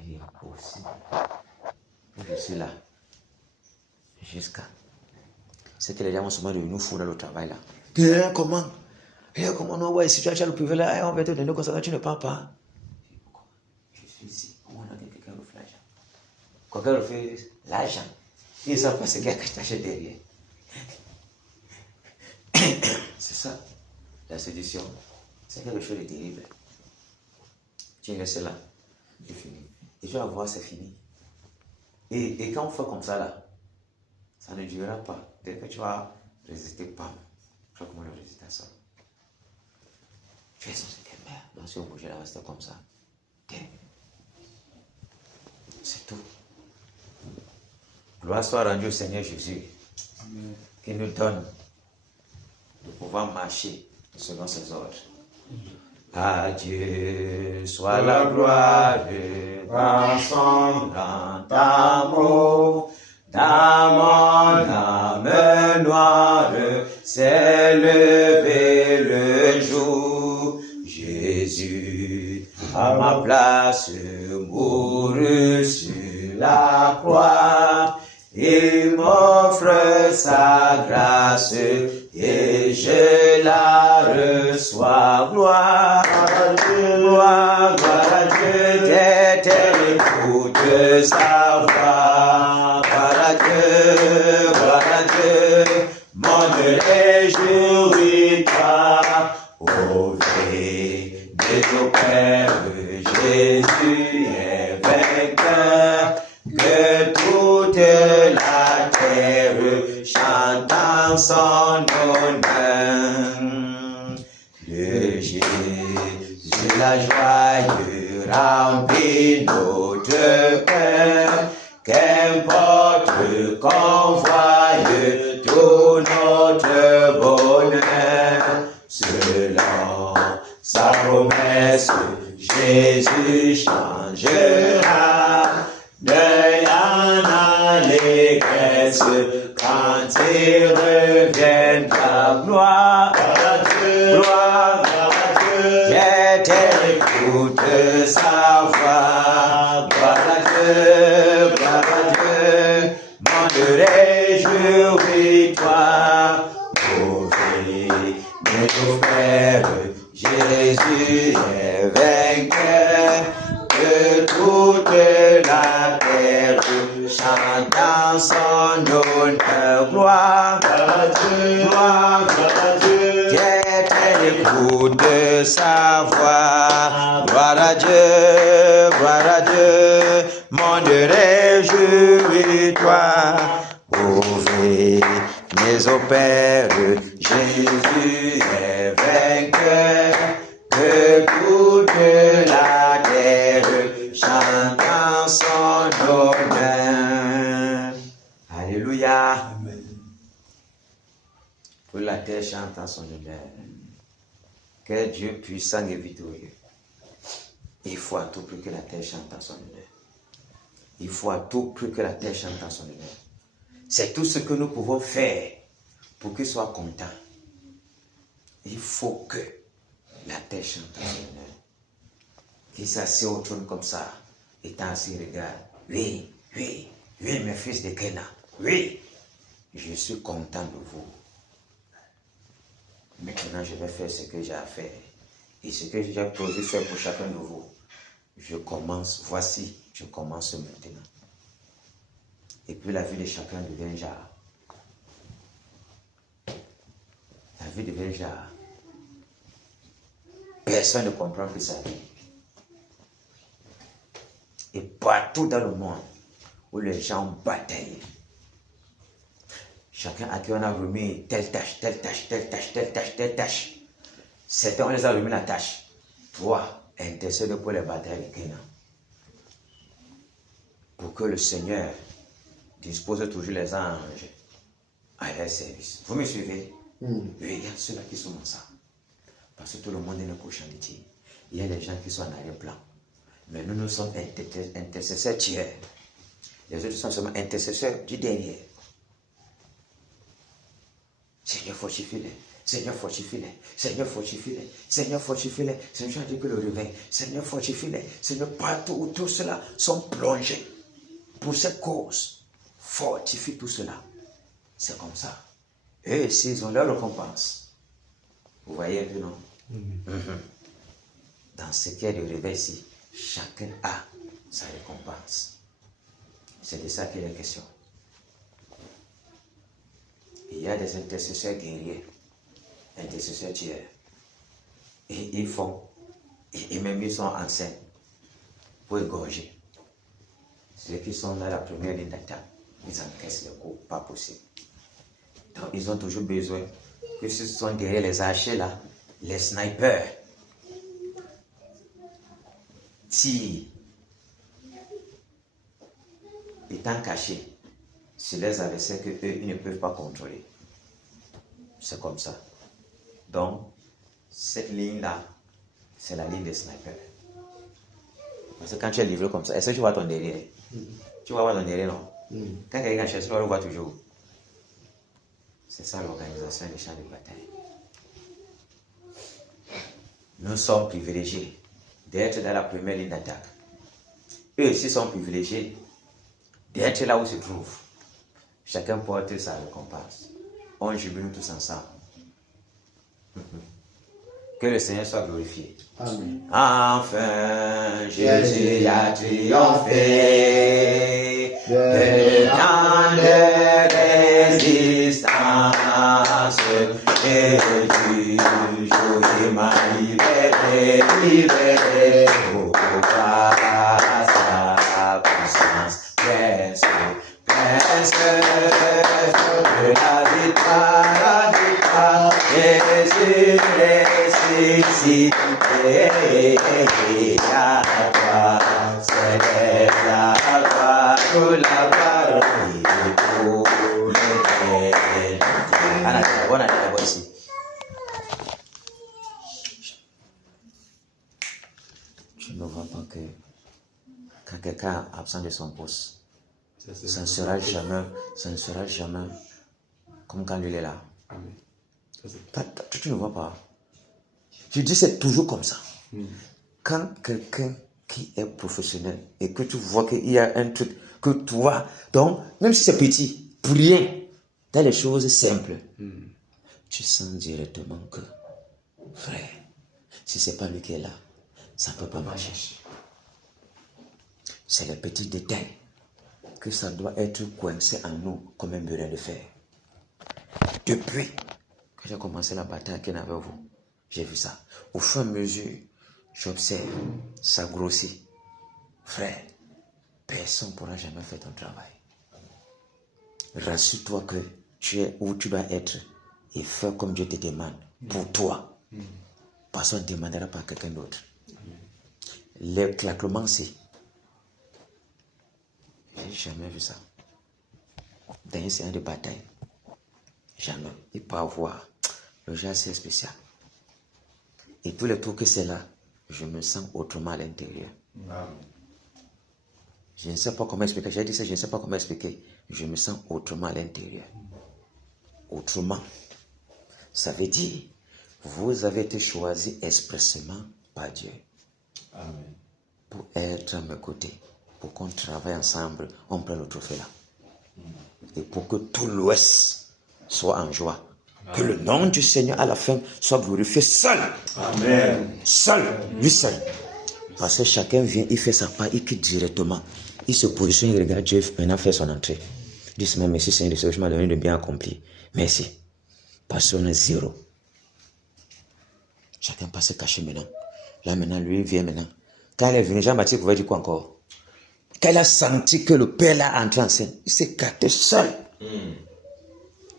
Il est impossible. Je suis là. Jusqu'à ce que les gens sont devenus fous dans le travail là. Comment on voit ici, tu as le privé là, on va te donner comme ça, tu ne pars pas. Je suis ici. Comment on a quelqu'un qui refait l'argent? Quelqu'un refait l'argent. Ils ne savent pas ce qu'il y a caché derrière. C'est ça, la séduction. C'est quelque chose de terrible. Tu restes là, c'est fini. Et tu vas voir, c'est fini. Et quand on fait comme ça, là, ça ne durera pas. Dès que tu vas résister, pam, tu vas comment le résister à ça. Tu es censé t'aimer. Donc si on bougeait là, rester comme ça. C'est tout. Gloire soit rendue au Seigneur Jésus, qui nous donne de pouvoir marcher selon ses ordres. À Dieu soit la gloire par son grand amour. Dans mon âme noire s'est levé le jour. Jésus, à ma place, mourut sur la croix. Il m'offre sa grâce et je la reçois. Gloire à Dieu, gloire à Dieu, d'éternel écoute sa voix. Gloire à Dieu, mon réjouis-toi. Au vrai de ton Père, Jésus est vainqueur. Que toute la terre chante en son honneur. De Jésus la joie remplit notre cœur. Qu'importe qu'on voie tout notre bonheur. Selon sa promesse, Jésus changera. Deuil en allégresse quand il reviendra. Gloire à Dieu, gloire à Dieu. L'éternel écoute sa voix. Gloire à Dieu, mon réjouis-toi. Sauvé de ton frère, Jésus est vainqueur. Que toute la terre chante en son honneur. Gloire à Dieu, gloire à Dieu. L'éternel écoute sa voix. Gloire à Dieu, monde réjouis-toi. Ouvrez les au Père, Jésus est vainqueur. Que toute la terre chante en son honneur. Alléluia. Amen. Toute la terre chante en son honneur. Que Dieu puissant et victorieux. Il faut à tout prix que la terre chante en son honneur. Il faut à tout prix que la terre chante en son honneur. C'est tout ce que nous pouvons faire pour qu'il soit content. Il faut que la terre chante en son honneur. Qu'il s'assied au trône comme ça, étant assis, regarde. Oui, mes fils de Kéna. Oui, je suis content de vous. Maintenant, je vais faire ce que j'ai à faire. Et ce que j'ai posé faire pour chacun de vous. Je commence maintenant. Et puis la vie de chacun devient genre. La vie devient genre. Personne ne comprend plus sa vie. Et partout dans le monde où les gens bataillent, chacun à qui on a remis telle tâche. Certains, on les a remis la tâche. Toi, intercède pour les batailles de Kéna. Pour que le Seigneur dispose toujours les anges à leur service. Vous me suivez? Oui, il y a ceux-là qui sont dans ça. Parce que tout le monde est le cochon de tir. Il y a des gens qui sont en arrière-plan. Mais nous sommes intercesseurs tiers. Les autres sont seulement intercesseurs du derrière. Seigneur, fortifie-les. Seigneur, fortifie-les. Seigneur, fortifie-les. Seigneur, fortifie-les. Seigneur, j'ai dit que le réveil. Seigneur, fortifie-les. Seigneur, partout où tous ceux-là sont plongés pour cette cause, fortifie tout cela. C'est comme ça. Et s'ils ont leur récompense, vous voyez un peu, non? Dans ce qui est de réveil ici, chacun a sa récompense. C'est de ça qu'il est question. Il y a des intercesseurs guerriers. intercesseurs tiers. Et ils font, et même ils sont enceintes pour égorger. Ceux qui sont dans la première ligne d'attaque, ils encaissent le coup, pas possible. Donc ils ont toujours besoin que ce sont derrière les archers là, les snipers tirent, étant cachés sur les adversaires que eux ils ne peuvent pas contrôler. C'est comme ça. Donc, cette ligne-là, c'est la ligne des snipers. Parce que quand tu es livré comme ça, est-ce que tu vois ton derrière? Tu vas voir ton derrière, non? Quand quelqu'un cherche, tu vas le voir toujours. C'est ça l'organisation des champs de bataille. Nous sommes privilégiés d'être dans la première ligne d'attaque. Eux aussi sont privilégiés d'être là où ils se trouvent. Chacun porte sa récompense. On jubile tous ensemble. Que le Seigneur soit glorifié. Amen. Enfin, Jésus a triomphé de tant de résistance. Et du jour il m'a libéré, oh, par sa puissance. Prince de la victoire, Jésus ressuscité, la gloire, c'est la gloire, pour la gloire, pour l'éternité. On a d'abord ici. Tu ne vois pas que quand quelqu'un est absent de son poste, ça ne sera jamais comme quand il est là. Amen. Tu ne vois pas. Je dis c'est toujours comme ça. Quand quelqu'un qui est professionnel et que tu vois qu'il y a un truc que tu vois, donc même si c'est petit, pour rien, dans les choses simples, tu sens directement que, frère, si c'est pas lui qui est là, ça ne peut pas marcher. C'est les petits détails que ça doit être coincé en nous comme un burin de fer. Depuis que j'ai commencé la bataille avec vous, j'ai vu ça. Au fur et à mesure, j'observe, ça grossit. Frère, personne ne pourra jamais faire ton travail. Rassure-toi que tu es où tu dois être et fais comme Dieu te demande pour toi. Personne ne demandera pas à quelqu'un d'autre. Les claquements, c'est. J'ai jamais vu ça. Dans un séance de bataille. Jamais. Il peut avoir. Le genre, c'est spécial. Et tous les tours que c'est là, je me sens autrement à l'intérieur. Je ne sais pas comment expliquer. J'ai dit ça, je ne sais pas comment expliquer. Je me sens autrement à l'intérieur. Autrement. Ça veut dire, vous avez été choisi expressément par Dieu. Amen. Pour être à mes côtés. Pour qu'on travaille ensemble, on prenne le trophée là. Et pour que tout l'Ouest soit en joie. Que le nom du Seigneur à la fin soit glorifié seul. Amen. Seul, lui seul. Parce que chacun vient, il fait sa part, il quitte directement. Il se positionne, il regarde Dieu maintenant faire son entrée. Il dit Seigneur, merci Seigneur, je m'ai donné de bien accompli. Merci. Parce qu'on est zéro. Chacun passe se cacher maintenant. Là maintenant, lui vient maintenant. Quand il est venu, Jean-Baptiste pouvait dire quoi encore? Quand il a senti que le Père l'a entré en scène, il s'est écarté seul.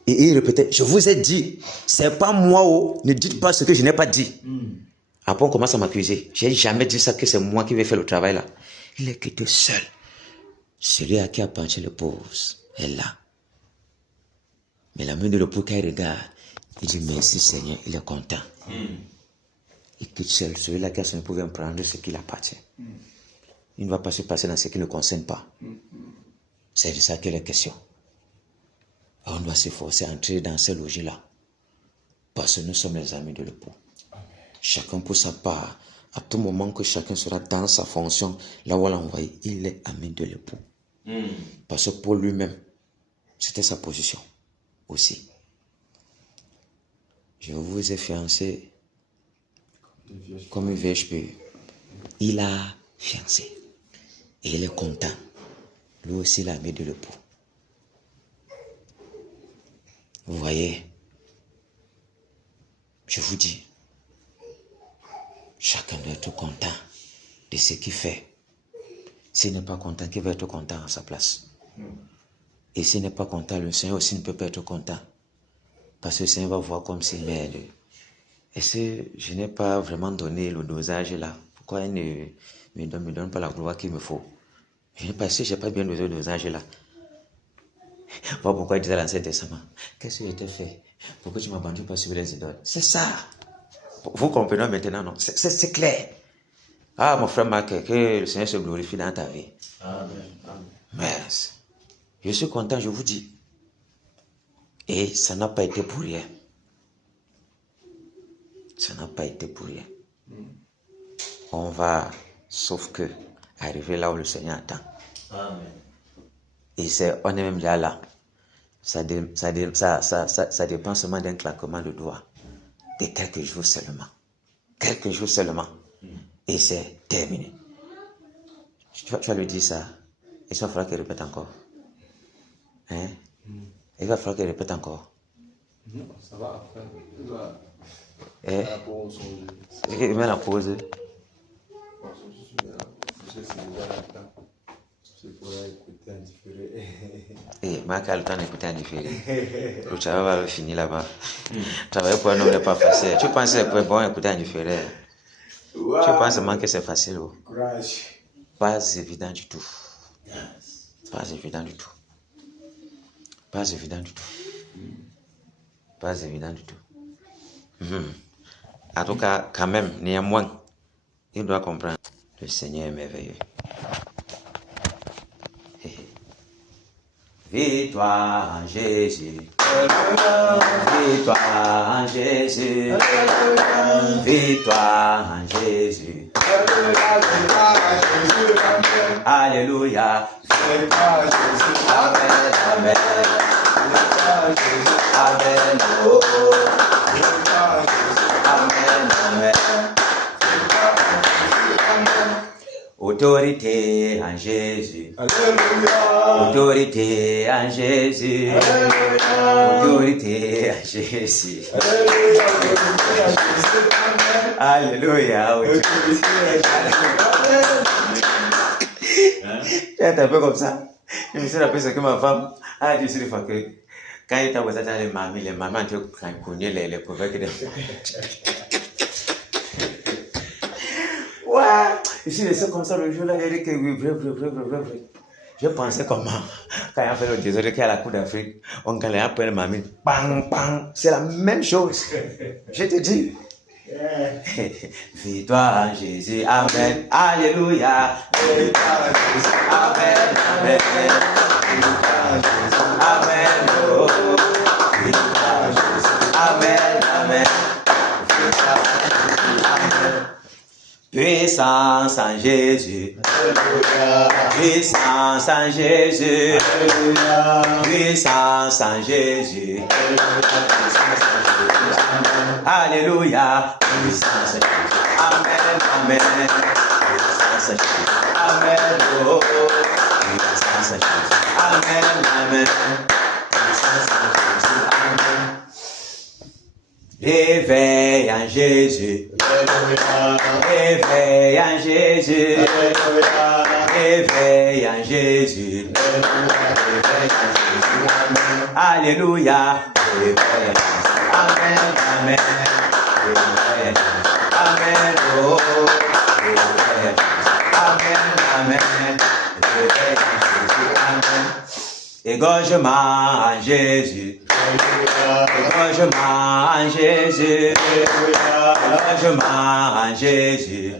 Et il répétait, je vous ai dit, c'est pas moi, ne dites pas ce que je n'ai pas dit. Après, on commence à m'accuser. J'ai jamais dit ça, que c'est moi qui vais faire le travail là. Il est quitté seul. Celui à qui appartient le pauvre est là. Mais la main de l'époux, quand il regarde, il dit merci Seigneur, il est content. Il quitte seul. Celui-là qui a son époux vient prendre ce qui lui appartient. Il ne va pas se passer dans ce qui ne le concerne pas. C'est de ça qu'il est question. On doit s'efforcer à entrer dans ces logis-là. Parce que nous sommes les amis de l'époux. Chacun pour sa part. À tout moment que chacun sera dans sa fonction, là où on l'a envoyé, il est ami de l'époux. Parce que pour lui-même, c'était sa position aussi. Je vous ai fiancé comme une vierge pure. Il a fiancé. Et il est content. Lui aussi, l'ami de l'époux. Vous voyez, Je vous dis, chacun doit être content de ce qu'il fait. S'il n'est pas content, qui va être content à sa place? Et s'il n'est pas content, le Seigneur aussi ne peut pas être content. Parce que le Seigneur va voir comme s'il merde. Est-ce que je n'ai pas vraiment donné le dosage là? Pourquoi il ne me donne pas la gloire qu'il me faut? Je n'ai pas, si je n'ai pas bien dosé le dosage là. Voilà pourquoi il disait à l'Ancien Testament, qu'est-ce que je t'ai fait? Pourquoi tu m'abandonnes pas sur les idoles? C'est ça. Vous comprenez maintenant, non? C'est clair. Ah, mon frère Marc, que le Seigneur se glorifie dans ta vie. Amen. Amen. Mais je suis content, je vous dis. Et ça n'a pas été pour rien. Ça n'a pas été pour rien. On va, sauf que, arriver là où le Seigneur attend. Amen. Et on est même déjà là. Ça dépend seulement d'un claquement de doigts. De quelques jours seulement. Quelques jours seulement. Et c'est terminé. Tu vas lui dire ça. Et il va falloir qu'il répète encore. Hein? Il va falloir qu'il répète encore. Non, ça va après. Il va. Eh? La pause. Il met la pause. C'est pour écouter en différé. Et Marc a le temps d'écouter en différé. Le travail va finir là-bas. Travailler pour un homme n'est pas facile. Tu penses que c'est bon écouter en différé? Wow. Tu penses seulement que c'est facile? Oh? Courage. Pas évident du tout. Pas évident du tout. Pas évident du tout. Pas évident du tout. En tout cas, quand même, néanmoins, il doit comprendre. Le Seigneur est merveilleux. Victoire en Jésus. Victoire en Jésus. Victoire en Jésus. Alléluia. Amen. Amen. Amen. Amen. Amen. Autorité en Jésus. Alléluia. Autorité en Jésus. Alléluia. Autorité en Jésus. Alléluia. Alléluia. C'est un peu comme ça. Je me suis rappelé ce que ma femme a dit sur le fait que quand il était à les mamans ont connu les prophètes de ouais, je suis laissé comme ça le jour là, il a dit que oui, vrai. Je pensais comment, quand il a fait le désordre qu'il y a la Coupe d'Afrique, on gagne après le mamie, bang, bang, c'est la même chose. Je te dis. Victoire en Jésus, Amen, Alléluia. Victoire en Jésus, Amen, Amen. Victoire en Jésus, Amen, oh. Victoire en Jésus, Amen, Amen. Victoire en Jésus, Amen. Puissance en Jésus. Alléluia. Puissance en Jésus. Alléluia. Puissance en Jésus. Alléluia. Puissance en Jésus. Amen. Amen. Puissance en Jésus. Amen. Oh. Puissance en Jésus. Amen. Amen. Puissance en Jésus. Amen. Réveille en Jésus. Alléluia. Réveille en Jésus. Alléluia. Réveille en Jésus. Alléluia. Réveille en Jésus. Amen. Amen. Réveille en Jésus. Amen. Oh. Réveille en Jésus. Amen. Amen. Réveille en Jésus. Amen. Égorgement en Jésus. Égorgement en Jésus. Égorgement en Jésus.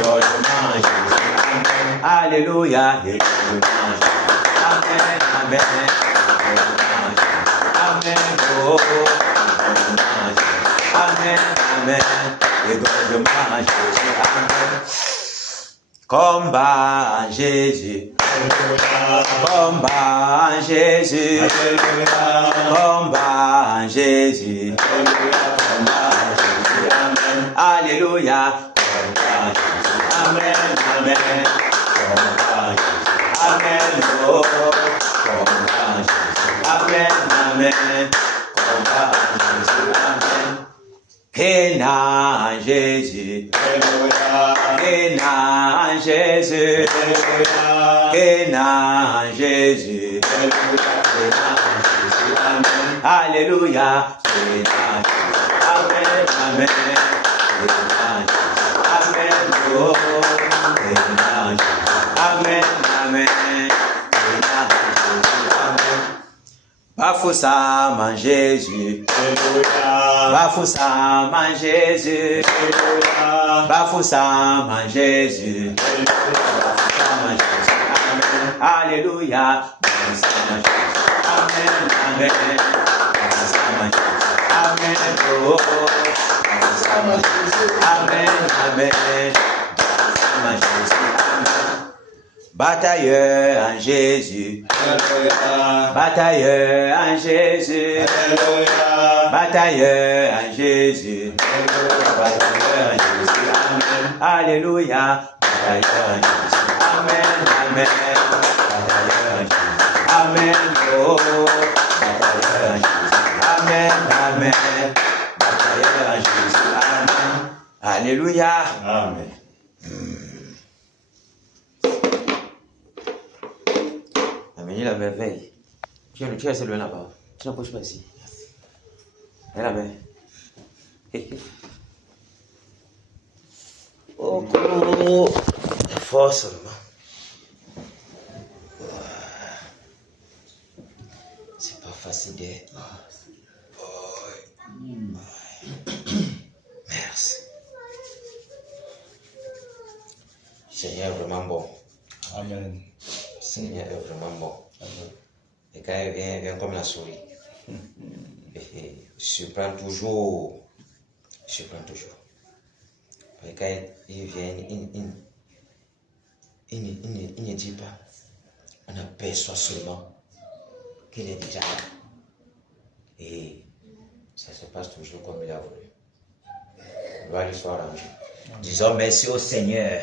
Égorgement en Jésus. Alléluia. Égorgement en Jésus. Amen. Amen. Amen. Oh. Amen. Amen. Égorgement en Jésus. Amen. Combat en Jésus. Combat en Jésus. Combat en Jésus. Alléluia. Amen. Amen. Amen. Oh. Amen. Amen. Amen. Kéna Jésus, Kéna Jésus, Kéna Jésus, Alléluia, Kéna Jésus, Amen, Amen, Amen, oh, Kéna Jésus, Amen, Amen, Bafoussa, man Jésus. Bafoussa, man Jésus. Bafoussa, man Jésus. Alléluia. Amen. Amen. Amen. Oh. Amen. Amen. Batailleur en Jésus. Batailleur en Jésus. Batailleur en Jésus. Batailleur en Jésus. Amen. Alléluia. Batailleur en Jésus. Amen. Amen. Batailleur en Jésus. Amen. Oh. Batailleur en Jésus. Amen. Amen. Batailleur en Jésus. Amen. Alléluia. Amen. Amenez la merveille. Tu as celui là-bas. Tu n'approches pas ici. Et la main. Oh, fort seulement. C'est pas facile d'être. Merci. Seigneur est vraiment bon. Amen. Seigneur est vraiment bon. Et quand il vient comme la souris. Il surprend toujours. Et quand il vient, il ne dit pas. On aperçoit seulement qu'il est déjà là. Et ça se passe toujours comme il a voulu. Gloire lui soit rendue. Disons merci au Seigneur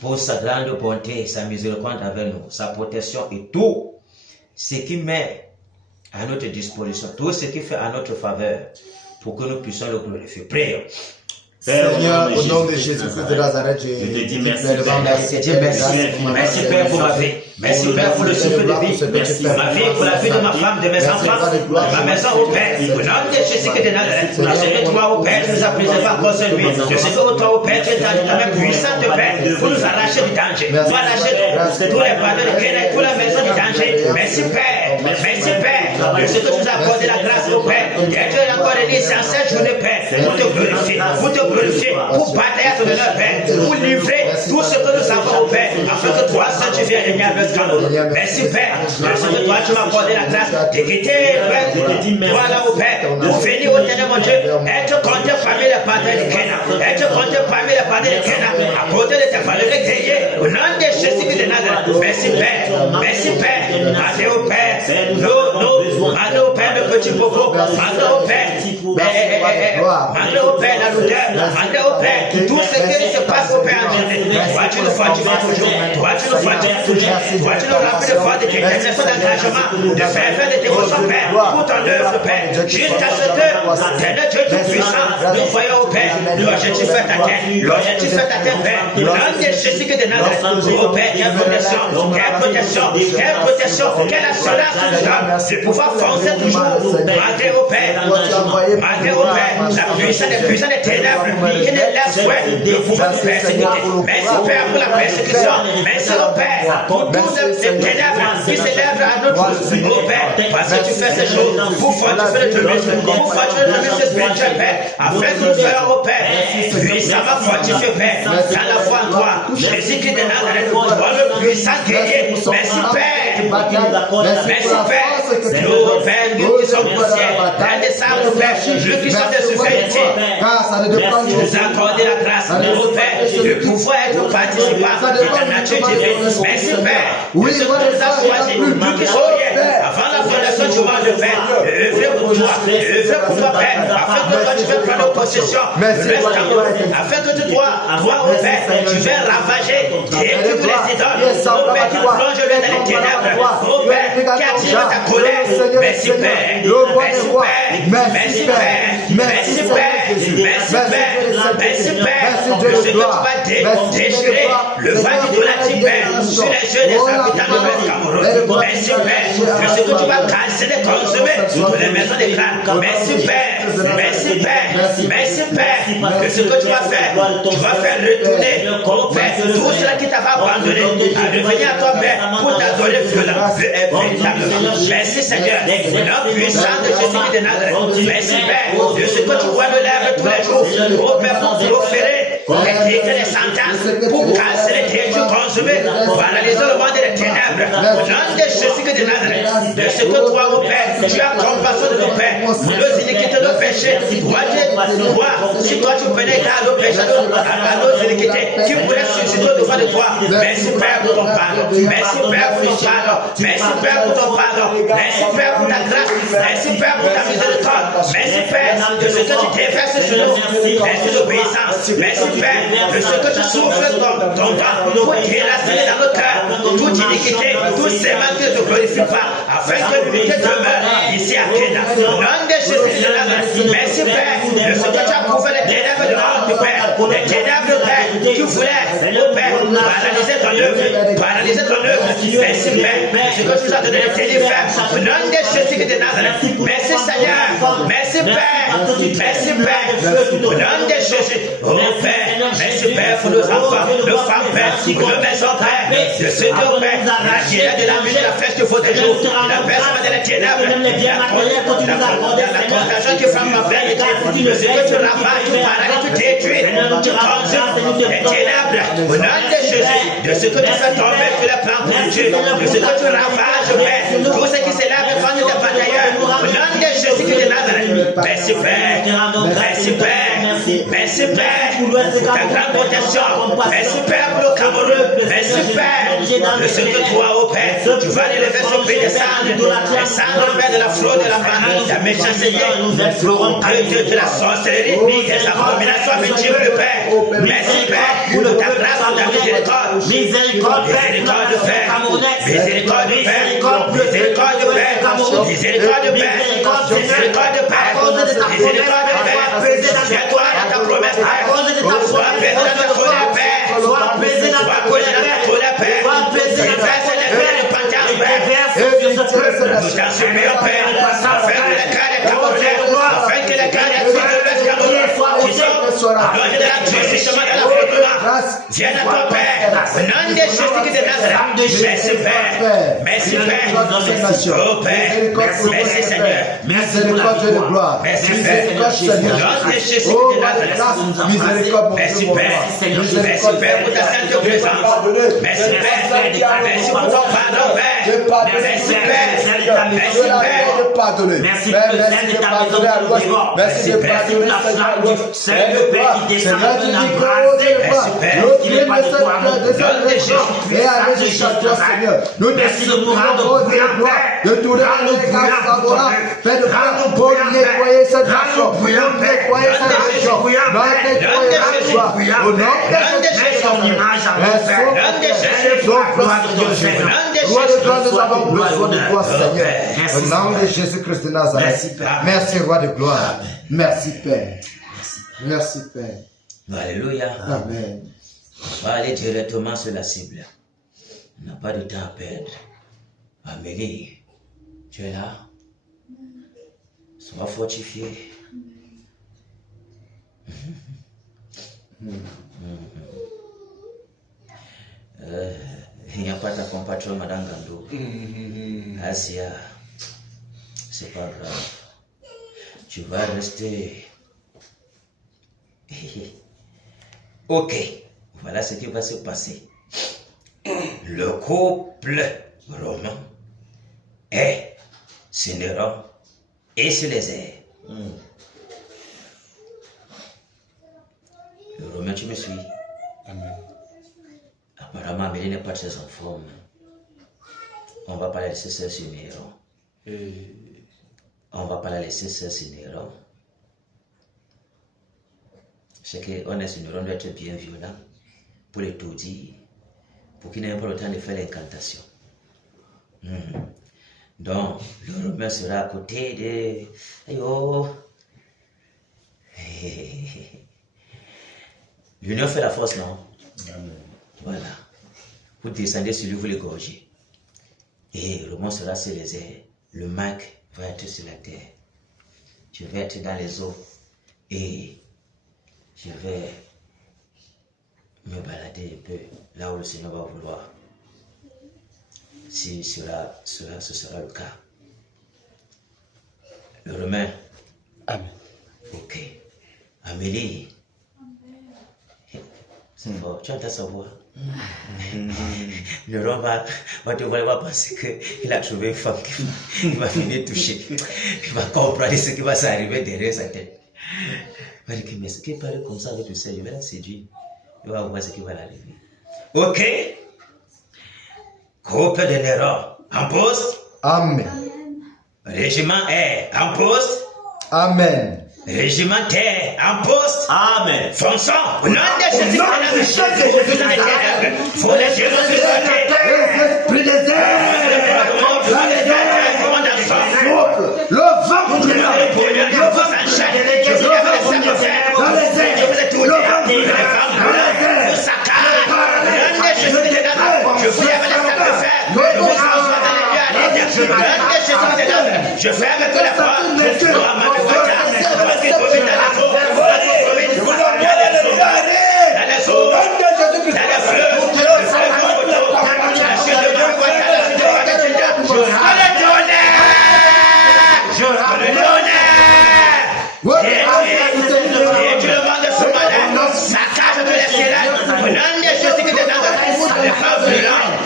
pour sa grande bonté, sa miséricorde avec nous, sa protection et tout ce qui met à notre disposition, tout ce qui fait à notre faveur pour que nous puissions le glorifier. Prions. Seigneur, au nom de Jésus-Christ de Nazareth, je te dis merci. Merci Père pour ma vie. Merci Père pour le souffle de vie. Merci ma vie, pour la vie de ma femme, de mes enfants, de ma maison au Père. Au nom de Jésus-Christ de Nazareth, Seigneur, toi au Père, tu nous as préservé encore cette nuit. Je sais que toi au Père, tu es dans ta main puissante de Père pour nous arracher du danger. Nous arracher tous les bâtons de Kéna, pour la maison du danger. Merci Père. Merci Père. Je sais que tu nous as accordé la grâce au Père. Et tu as encore donné sans cette journée, Père, pour te glorifier, pour batailler à ton honneur, Père, pour livrer tout ce que nous avons au Père, afin que toi seul tu viennes régner avec nous. Merci Père. Merci que toi tu m'as accordé la grâce de quitter, Père, voilà au Père, pour venir au ténèbre, mon Dieu, être compté parmi les batailles de Kéna, être compté parmi les batailles de Kéna, à côté de tes valeurs guerriers, au nom de Jésus de Nazareth. Merci Père. Merci Père. Allez au Père. Allez au Père, le petit bobo. Allez au Père. Allez au Père, la lourdeur. Allez au Père. Tout ce qui se passe au Père en journée. Toi, tu nous fortifies toujours. Toi, tu nous fortifies toujours. Toi, tu nous remplis de foi, de détermination, d'engagement, de faire de dévotion, Père, pour ton œuvre, Père. Jusqu'à ce que, Seigneur Dieu tout-puissant, nous voyons au Père l'objectif est atteint. L'objectif est atteint, Père. L'un des Jésus de Nazareth. Au Père, quelle protection, quelle protection, quelle protection, quelle assurance tu nous donnes de pouvoir foncer toujours, malgré au Père, malgré au Père, la puissance des ténèbres qui ne laisse pas de pouvoir nous persécuter. Merci Père pour la persécution. Merci au Père pour toutes les ténèbres qui s'élèvent à notre au Père, parce que tu fais ces choses pour fortifier notre muscle, pour fortifier notre muscle spirituel, Père, afin que nous soyons au Père puissamment fortifiés, Père, dans la foi en toi. Jésus-Christ de Nazareth, toi le puissant guerrier. Merci Père. Merci Père. Nous, Père, nous qui sommes au ciel, dans les sables, Père, nous qui sommes des souverainetés, tu nous as accordé la grâce, au Père, de pouvoir être participant de ta nature divine. Merci Père. Nous nous as choisis, nous qui sommes avant la fondation du monde, Père, œuvrer pour toi, Père, afin que toi toi tu veux prendre possession de l'Ouest Cameroun, afin que toi, au Père, tu veux ravager, détruire les idoles, au Père, qui plonge dans les ténèbres, au Père, qui attire ta colère. Merci Père, merci Père, merci Père, merci Père, merci Père, de ce que tu vas déchirer le vin idolâtrique, Père, sur les jeux des habitants de l'Ouest Cameroun. Merci Père, de ce que tu vas casser et consommer toutes les maisons des crânes. Merci Père, merci Père, merci Père, de ce que tu vas faire retourner au Père tout cela qui t'avait abandonné à revenir à toi Père pour t'adorer véritablement. Merci Seigneur, au nom puissant de Jésus de Nazareth. Merci Père, de ce que tu vois me lève tous les jours, au Père, pour proférer les sentences, pour casser les détruire, consumer, pour analyser le monde des ténèbres. Au nom de Jésus de Nazareth, de ce que toi, au Père, tu as compassion de nos pères, nos iniquités, nos péchés. Si toi tu prenais à nos péchés, à nos iniquités, qui pourrait susciter devant de toi. Merci Père pour ton pardon. Merci Père pour ton pardon. Merci Père pour ton pardon. Merci Père pour ta grâce. Merci Père pour ta miséricorde. Merci Père de ce que tu déverses sur nous. Merci d'obéissance. Merci Père de ce que tu souffles ton ventre pour déraciner dans nos cœurs toute iniquité, tout sément que ne te glorifie pas, afin que l'unité demeure ici à Kéna. Au nom de Jésus de Nazareth, merci Père de ce que tu as couvert les ténèbres de notre Père, les ténèbres Père qui voulaient, au Père, paralyser ton œuvre, paralyser ton œuvre. Merci Père de ce que tu nous as donné les ténèbres. Au nom de Jésus de Nazareth, merci Seigneur, merci Père, merci Père, au nom de Jésus, oh Père, merci Père pour nos enfants, nos femmes Père, pour nos maisons Père, de ce que Père, la guerre de la nuit, de la fête qu'il faut des jours, la personne de la ténèbres, la contagion qui frappe ma veille, de ce que tu ravages, tu paralyses, tu détruis, tu consumes les ténèbres, au nom de Jésus, de ce que tu fais tomber sur les plans de Dieu, de ce que tu ravages Père, tout ce qui s'élève contre tes batailleurs, au nom de Jésus qui est de Nazareth. Merci Père, merci Père, merci Père pour ta grande protection, merci Père pour le Cameroun, merci Père de ce que toi, ô Père, tu vas élever ce pays des cendres, Père, de la fraude, de la méchanceté, de la sorcellerie, des abominations multiples, Père. Merci Père pour ta grâce, pour ta miséricorde, miséricorde Père, miséricorde Père, miséricorde Père, miséricorde Père, miséricorde Père, miséricorde Père, viens-toi dans ta promesse, Père, sois apaisé dans ta colère, Père, sois apaisé dans ta colère, Père, déverse les vers de Panthéon, Père, nous t'en supplions, Père, afin que les cas des Camerounais, afin que les cas des filles de l'Ouest Cameroun, qui sont allongés dans la justice, dans la fondement, viennent à toi, Père, au nom de Jésus qui est de Nazareth. Merci Père, merci Père, oh Père, merci Seigneur, merci pour la gloire, merci Père, au nom de Jésus qui est de Nazareth. Merci Père pour ta sainte présence, merci Père, merci pour ton pardon, Père, merci Père, merci Père, merci pour le sein de ta maison pour le démon, merci Père pour la flamme du Seigneur Père qui descend de la grâce, merci Père, qui n'est pas de toi, donne des gens puissants de Jésus, merci de nous rendre bruyants, Père, de tout rendre bruyants favorables, Père de Père, pour nettoyer cette nation, pour nettoyer cette région, pour nettoyer la joie, au nom de Jésus, ton image à mon Père, gloire de Dieu, gloire de gloire, nous avons besoin de toi, Seigneur, au nom de Jésus-Christ de Nazareth. Merci, roi de gloire. Merci, Père. Merci, Père. Alléluia. Amen. On va aller directement sur la cible. On n'a pas de temps à perdre. Amélie, tu es là? Sois fortifié. Il n'y a pas ta compatriote Madame Gando. Asia, c'est pas grave. Tu vas rester. Ok, voilà ce qui va se passer. Le couple romain est sur les rangs et sur les airs. Le Romain, tu me suis? Amen. Apparemment, Amélie n'est pas très en forme. On va pas la laisser seule sur Néron. On va pas la laisser seule sur Néron. C'est qu'on est sur une ronde d'être bien violent pour les taudis, pour qu'ils n'aient pas le temps de faire l'incantation. Donc, le Romain sera à côté de... Ayo. L'union fait la force, non? Voilà. Vous descendez sur lui, vous l'égorgez. Et le Romain sera sur les airs. Le Mac va être sur la terre. Je vais être dans les eaux. Et je vais me balader un peu là où le Seigneur va vouloir. Si ce sera le cas. Le Romain. Amen. Ok. Amélie. C'est fort. Tu entends sa voix? Le Romain va te voir, va penser qu'il a trouvé une femme qui va venir toucher. Il va comprendre ce qui va s'arriver derrière sa tête. Il va dire, mais ce qui parle comme ça avec le Seigneur, je vais la séduire. Il va voir ce qui va l'arriver. Ok. Groupe de Néron en poste. Amen. Régiment R en poste. Amen. Régiment T en poste. Amen. Fonçons. Au nom de Jésus-Christ. Faut les yeux sur la tête. L'esprit des airs. Le vent Je vous je ferme tous les portes.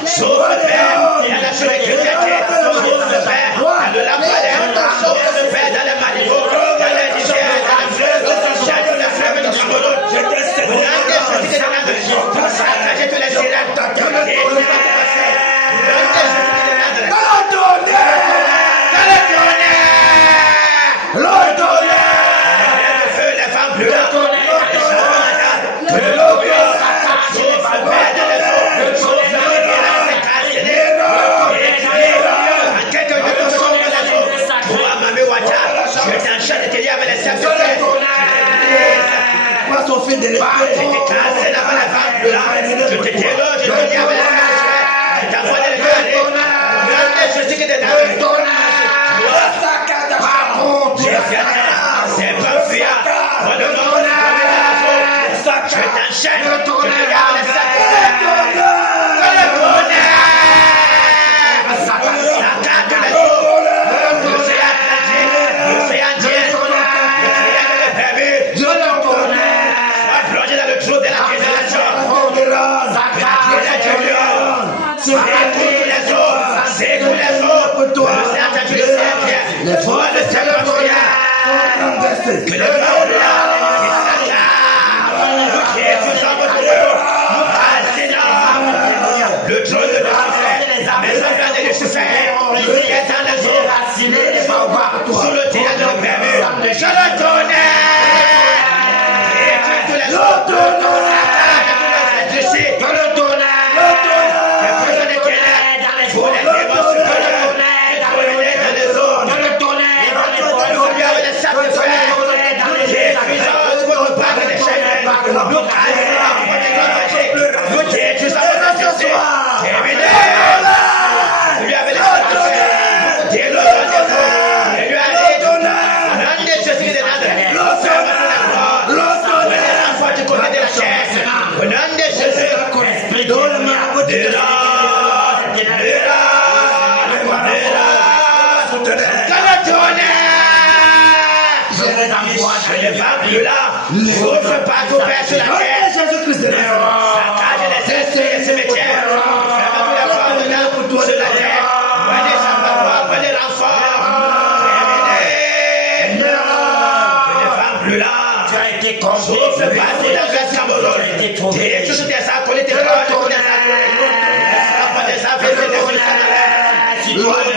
Sauf le Père, il y a la chose qui est sauf le Père, dans la palais, sauf le Père dans les marigots, dans les disères, dans les fleuves, dans les fleuves du Simono. Je te sais, vous n'avez pas de choses, saccagez tous les sirènes, et tout le monde passé. Le feu, les femmes brûlantes, passe au fil de l'esprit. Je te déloge, je te dis avec je t'envoie les c'est pas fuyant. Je t'enchaîne, je te dis avec c'est tous les jours pour toi. Les fois de cette que le le trône de Lucifer, la maison de Lucifer, qui est dans les eaux, sous le théâtre de permis, je le connais. Et tous les jours, je sais, je le connais. Souffre partout, Père, sur la terre. Jésus-Christ de Saccage les esprits et cimetières. Ferme tous les portes de l'âme pour sur la terre. Prenez sa prenez l'enfant. Terminé. Les femmes brûlantes. Tu as été conduit. Souffre partout dans le Cameroun. Dirige toutes tes acolytes, toutes tes acolytes. Après des affaires, des affaires. Si tu as des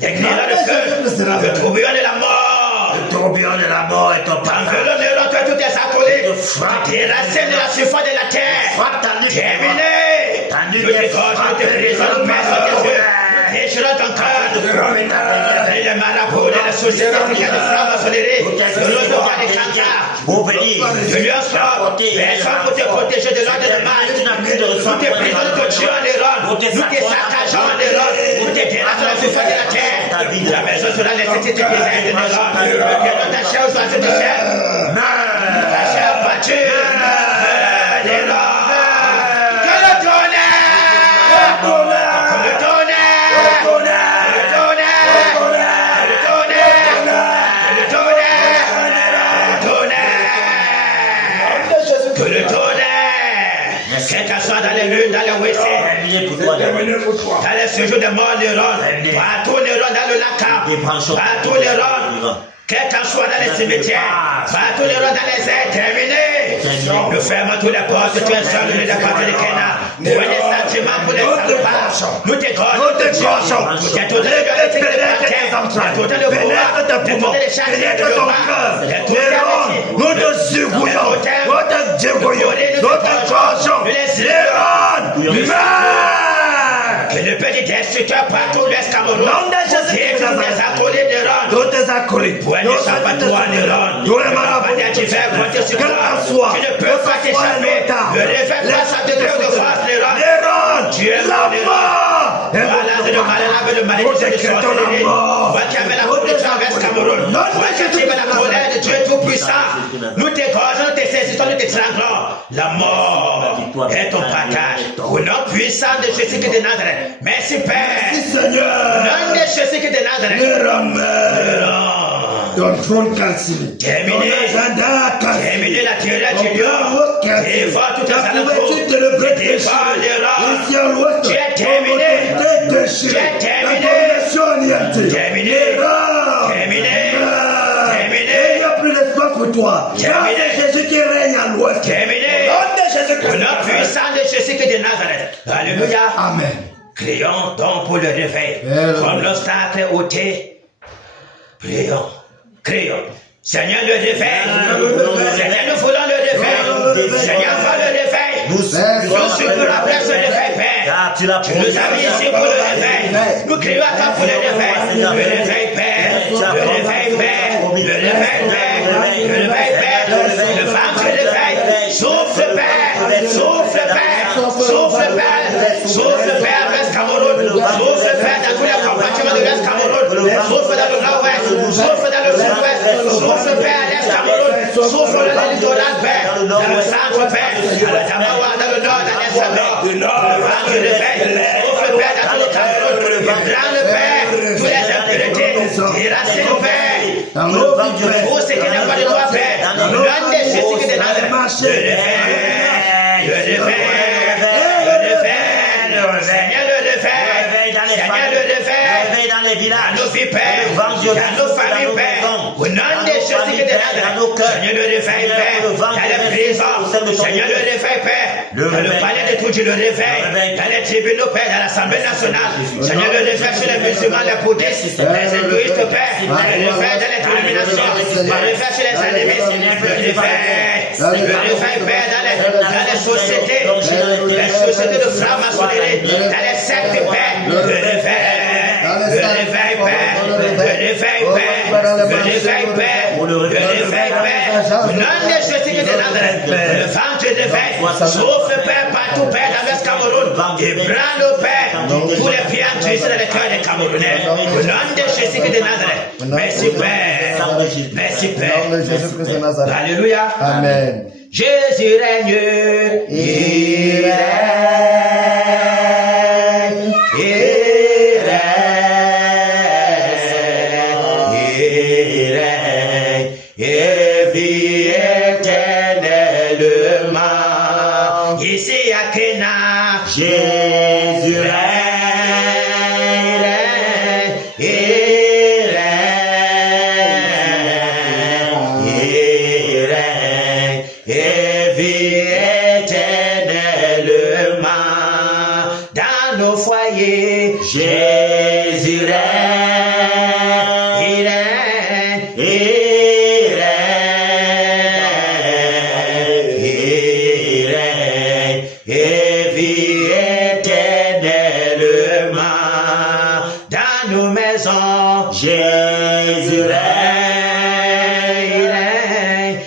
Déclare le feu, le tourbillon de la mort. Le tourbillon de la mort est ton Quand passage. le Néron, toi, tout est accolé. Tes racines de la surface de la terre. Terminé. Nous t'égorge, nous te brisons, nous perçons tes yeux. Déchirons ton cœur. Et les marabouts de la société africaine de flammes accélérées. De l'autre côté des cantards. Pour venir. De lions forts. Personne pour te protéger de l'ordre de mal. Nous te brisons, nous te tuons en Néron. Nous te saccageons en Néron. Nous te terrassons la surface de la terre. La maison sera laissée des ailes de Néron. Que notre chair aux oiseaux de chair. La chair battue. Néron. Que le tonnerre. Que le quel qu'elle soit dans les lunes, dans les WC, dans les séjours de mort, Néron, partout Néron, dans le lac, partout Néron, quel qu'elle soit dans les cimetières, partout Néron, dans les airs, terminé. Nous fermons toutes les portes, tu es seul, nous les portes de Kéna. Pour les sentiments, pour les salopards, nous t'égorgeons, nous te tuons, nous t'étournons les vérités de la terre, nous t'étournons le pouvoir, nous t'étournons les chantiers de l'Europe, Nous te secouillons, nous te dégouillons, nous te gorgeons. Que le petit destructeur partout l'Est Cameroun, qui est tous les accolés de Ron, Tous tes acolytes, pour un échappatoire de Ron, tous les marabouts, quel qu'en soit, tu ne peux pas t'échapper. Le réveil face à tes deux de face de Ron. Tu es mort, Néron. Voilà, c'est le malade, le malédiction de sorcellerie. Moi qui avais la protection avec Cameroun. Moi qui avais la colère de Dieu Tout-Puissant. Nous t'égorgeons, nous te saisissons, nous t'étranglons. La mort est ton partage. Au nom puissant de Jésus-Christ de Nazareth. Merci Père. Seigneur. Au nom de Jésus-Christ de Nazareth. Ton trône calciné. Terminé. Terminé la théorie du lion. Défends toutes les alentours. Défends les rangs. Tu es terminé. Tu es terminé. Terminé. Terminé. Terminé. Il n'y a plus d'espoir pour toi. Terminé. C'est Jésus qui règne à l'ouest. Terminé. Au nom puissant de Jésus-Christ de Nazareth. Alléluia. Amen. Prions donc pour le réveil. Comme l'obstacle ôté. Prions. Crions. Seigneur, le réveil. Seigneur, nous voulons le réveil. Seigneur, va le réveil. Nous supplions la place du réveil, Père. Tu nous as mis ici pour le réveil. Nous crions à toi pour le réveil. Le réveil, Père. Le réveil, Père. Le réveil, Père. Le réveil, Père. Le vent du réveil. Souffle, Père. Souffle, Père. Souffle, Père. Souffle, Père, l'Est Cameroun. Souffle, Père, dans tous les compartiments de l'Est Cameroun. Souffle dans le nord-ouest. Souffle dans le sud-ouest. Souffle, Père, à l'Est Cameroun. Souffle dans le littoral, Père. Dans le centre, Père. Dans le Tamawa, dans le nord, dans l'Est nord. Le vent du réveil. Souffle, Père, dans tout le Cameroun. Prends le Père. Tous les impurités. Déracinez, Père. Pour ce qui n'est pas de toi, Père. Dans le nom de Jésus de Nazareth. Le réveil. Le réveil. Seigneur, le réveil. Seigneur, le réveil. Dans les villages. Dans nos vies, Père. Dans nos familles, Père. Au nom de Jésus de Nazareth. Seigneur, le réveil, Père. Dans les prisons. Seigneur, le réveil, Père. Dans le palais de tout Dieu, le réveil. Dans les tribunaux, Père. Dans l'Assemblée nationale. Seigneur, le réveil sur les musulmans, les bouddhistes, les hindouistes, Père. Le réveil dans les dénominations. Le réveil sur les animistes. Le réveil, Père, dans les sociétés. Les sociétés de franc-maçonnerie. Dans les sectes, Père. Le réveil. Le réveil, Père. Le réveil, Père. Le réveil, Père. Le réveil, Père. Au nom de Jésus de Nazareth. Le vent du réveil. Souffle, Père, partout, Père, dans l'Est Cameroun. Et branle, Père, tous les pieds entrisés dans le cœur des Camerounais. Au nom de Jésus de Nazareth. Merci, Père. Merci, Père. Alléluia. Amen. Jésus règne. Il règne. Ici à Kéna, Jésus règne. Et vit éternellement. Jésus règne, il règne,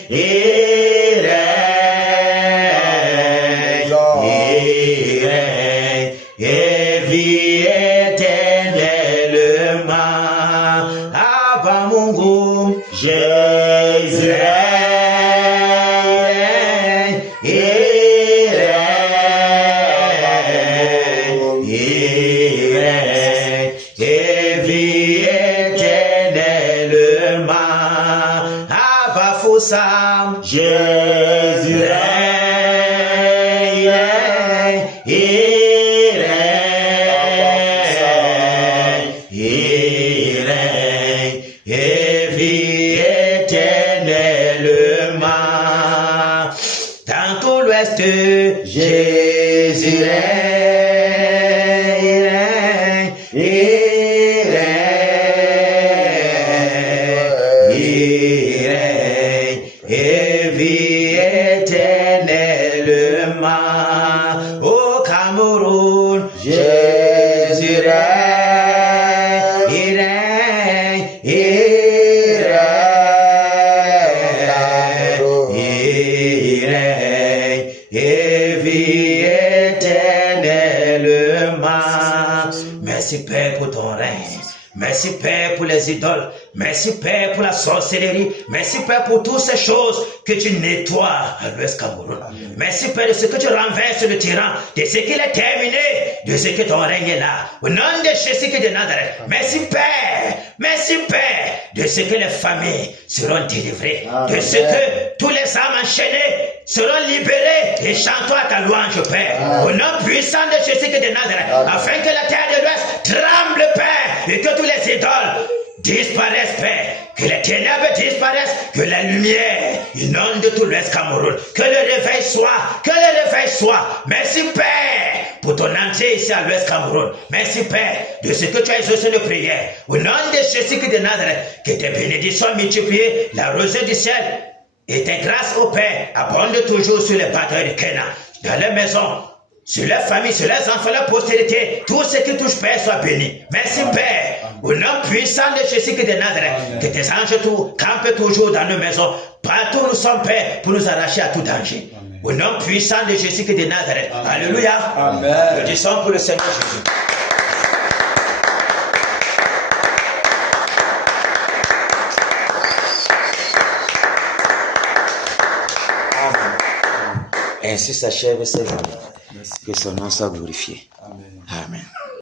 et vit éternellement. Abba Mungu, Jésus règne, il règne, et vit éternellement. Abba Foussam, Jésus règne, il règne, et vit éternellement. Dans tout l'Ouest, Jésus règne, il règne, et vit éternellement. Au Cameroun, Jésus règne, il règne, il règne, et vit éternellement. Merci Père pour ton règne. Merci Père pour les idoles. Merci Père pour la sorcellerie. Merci Père pour toutes ces choses que tu nettoies à l'Ouest Cameroun. Merci Père de ce que tu renverses le tyran, de ce qu'il est terminé, de ce que ton règne est là. Au nom de Jésus-Christ de Nazareth. Merci Père. Merci Père de ce que les familles seront délivrées. De ce que tous les âmes enchaînées seront libérés et chantons à ta louange, Père. Au nom puissant de Jésus-Christ de Nazareth, afin que la terre de l'Ouest tremble, Père, et que tous les idoles disparaissent, Père. Que les ténèbres disparaissent, que la lumière inonde tout l'Ouest Cameroun. Que le réveil soit. Merci, Père, pour ton entrée ici à l'Ouest Cameroun. Merci, Père, de ce que tu as exaucé nos prières. Au nom de Jésus-Christ de Nazareth, que tes bénédictions multipliées, la rosée du ciel, et tes grâces au Père abondent toujours sur les batailles de Kéna, dans les maisons, sur les familles, sur les enfants, la postérité. Tout ce qui touche, Père, soit béni. Merci, Père. Au nom puissant de Jésus-Christ de Nazareth, que tes anges campent toujours dans nos maisons. Partout où nous sommes, Père, pour nous arracher à tout danger. Au nom puissant de Jésus-Christ de Nazareth. Alléluia. Amen. Nous disons pour le Seigneur Jésus. Ainsi s'achève ces journées. Que son nom soit glorifié.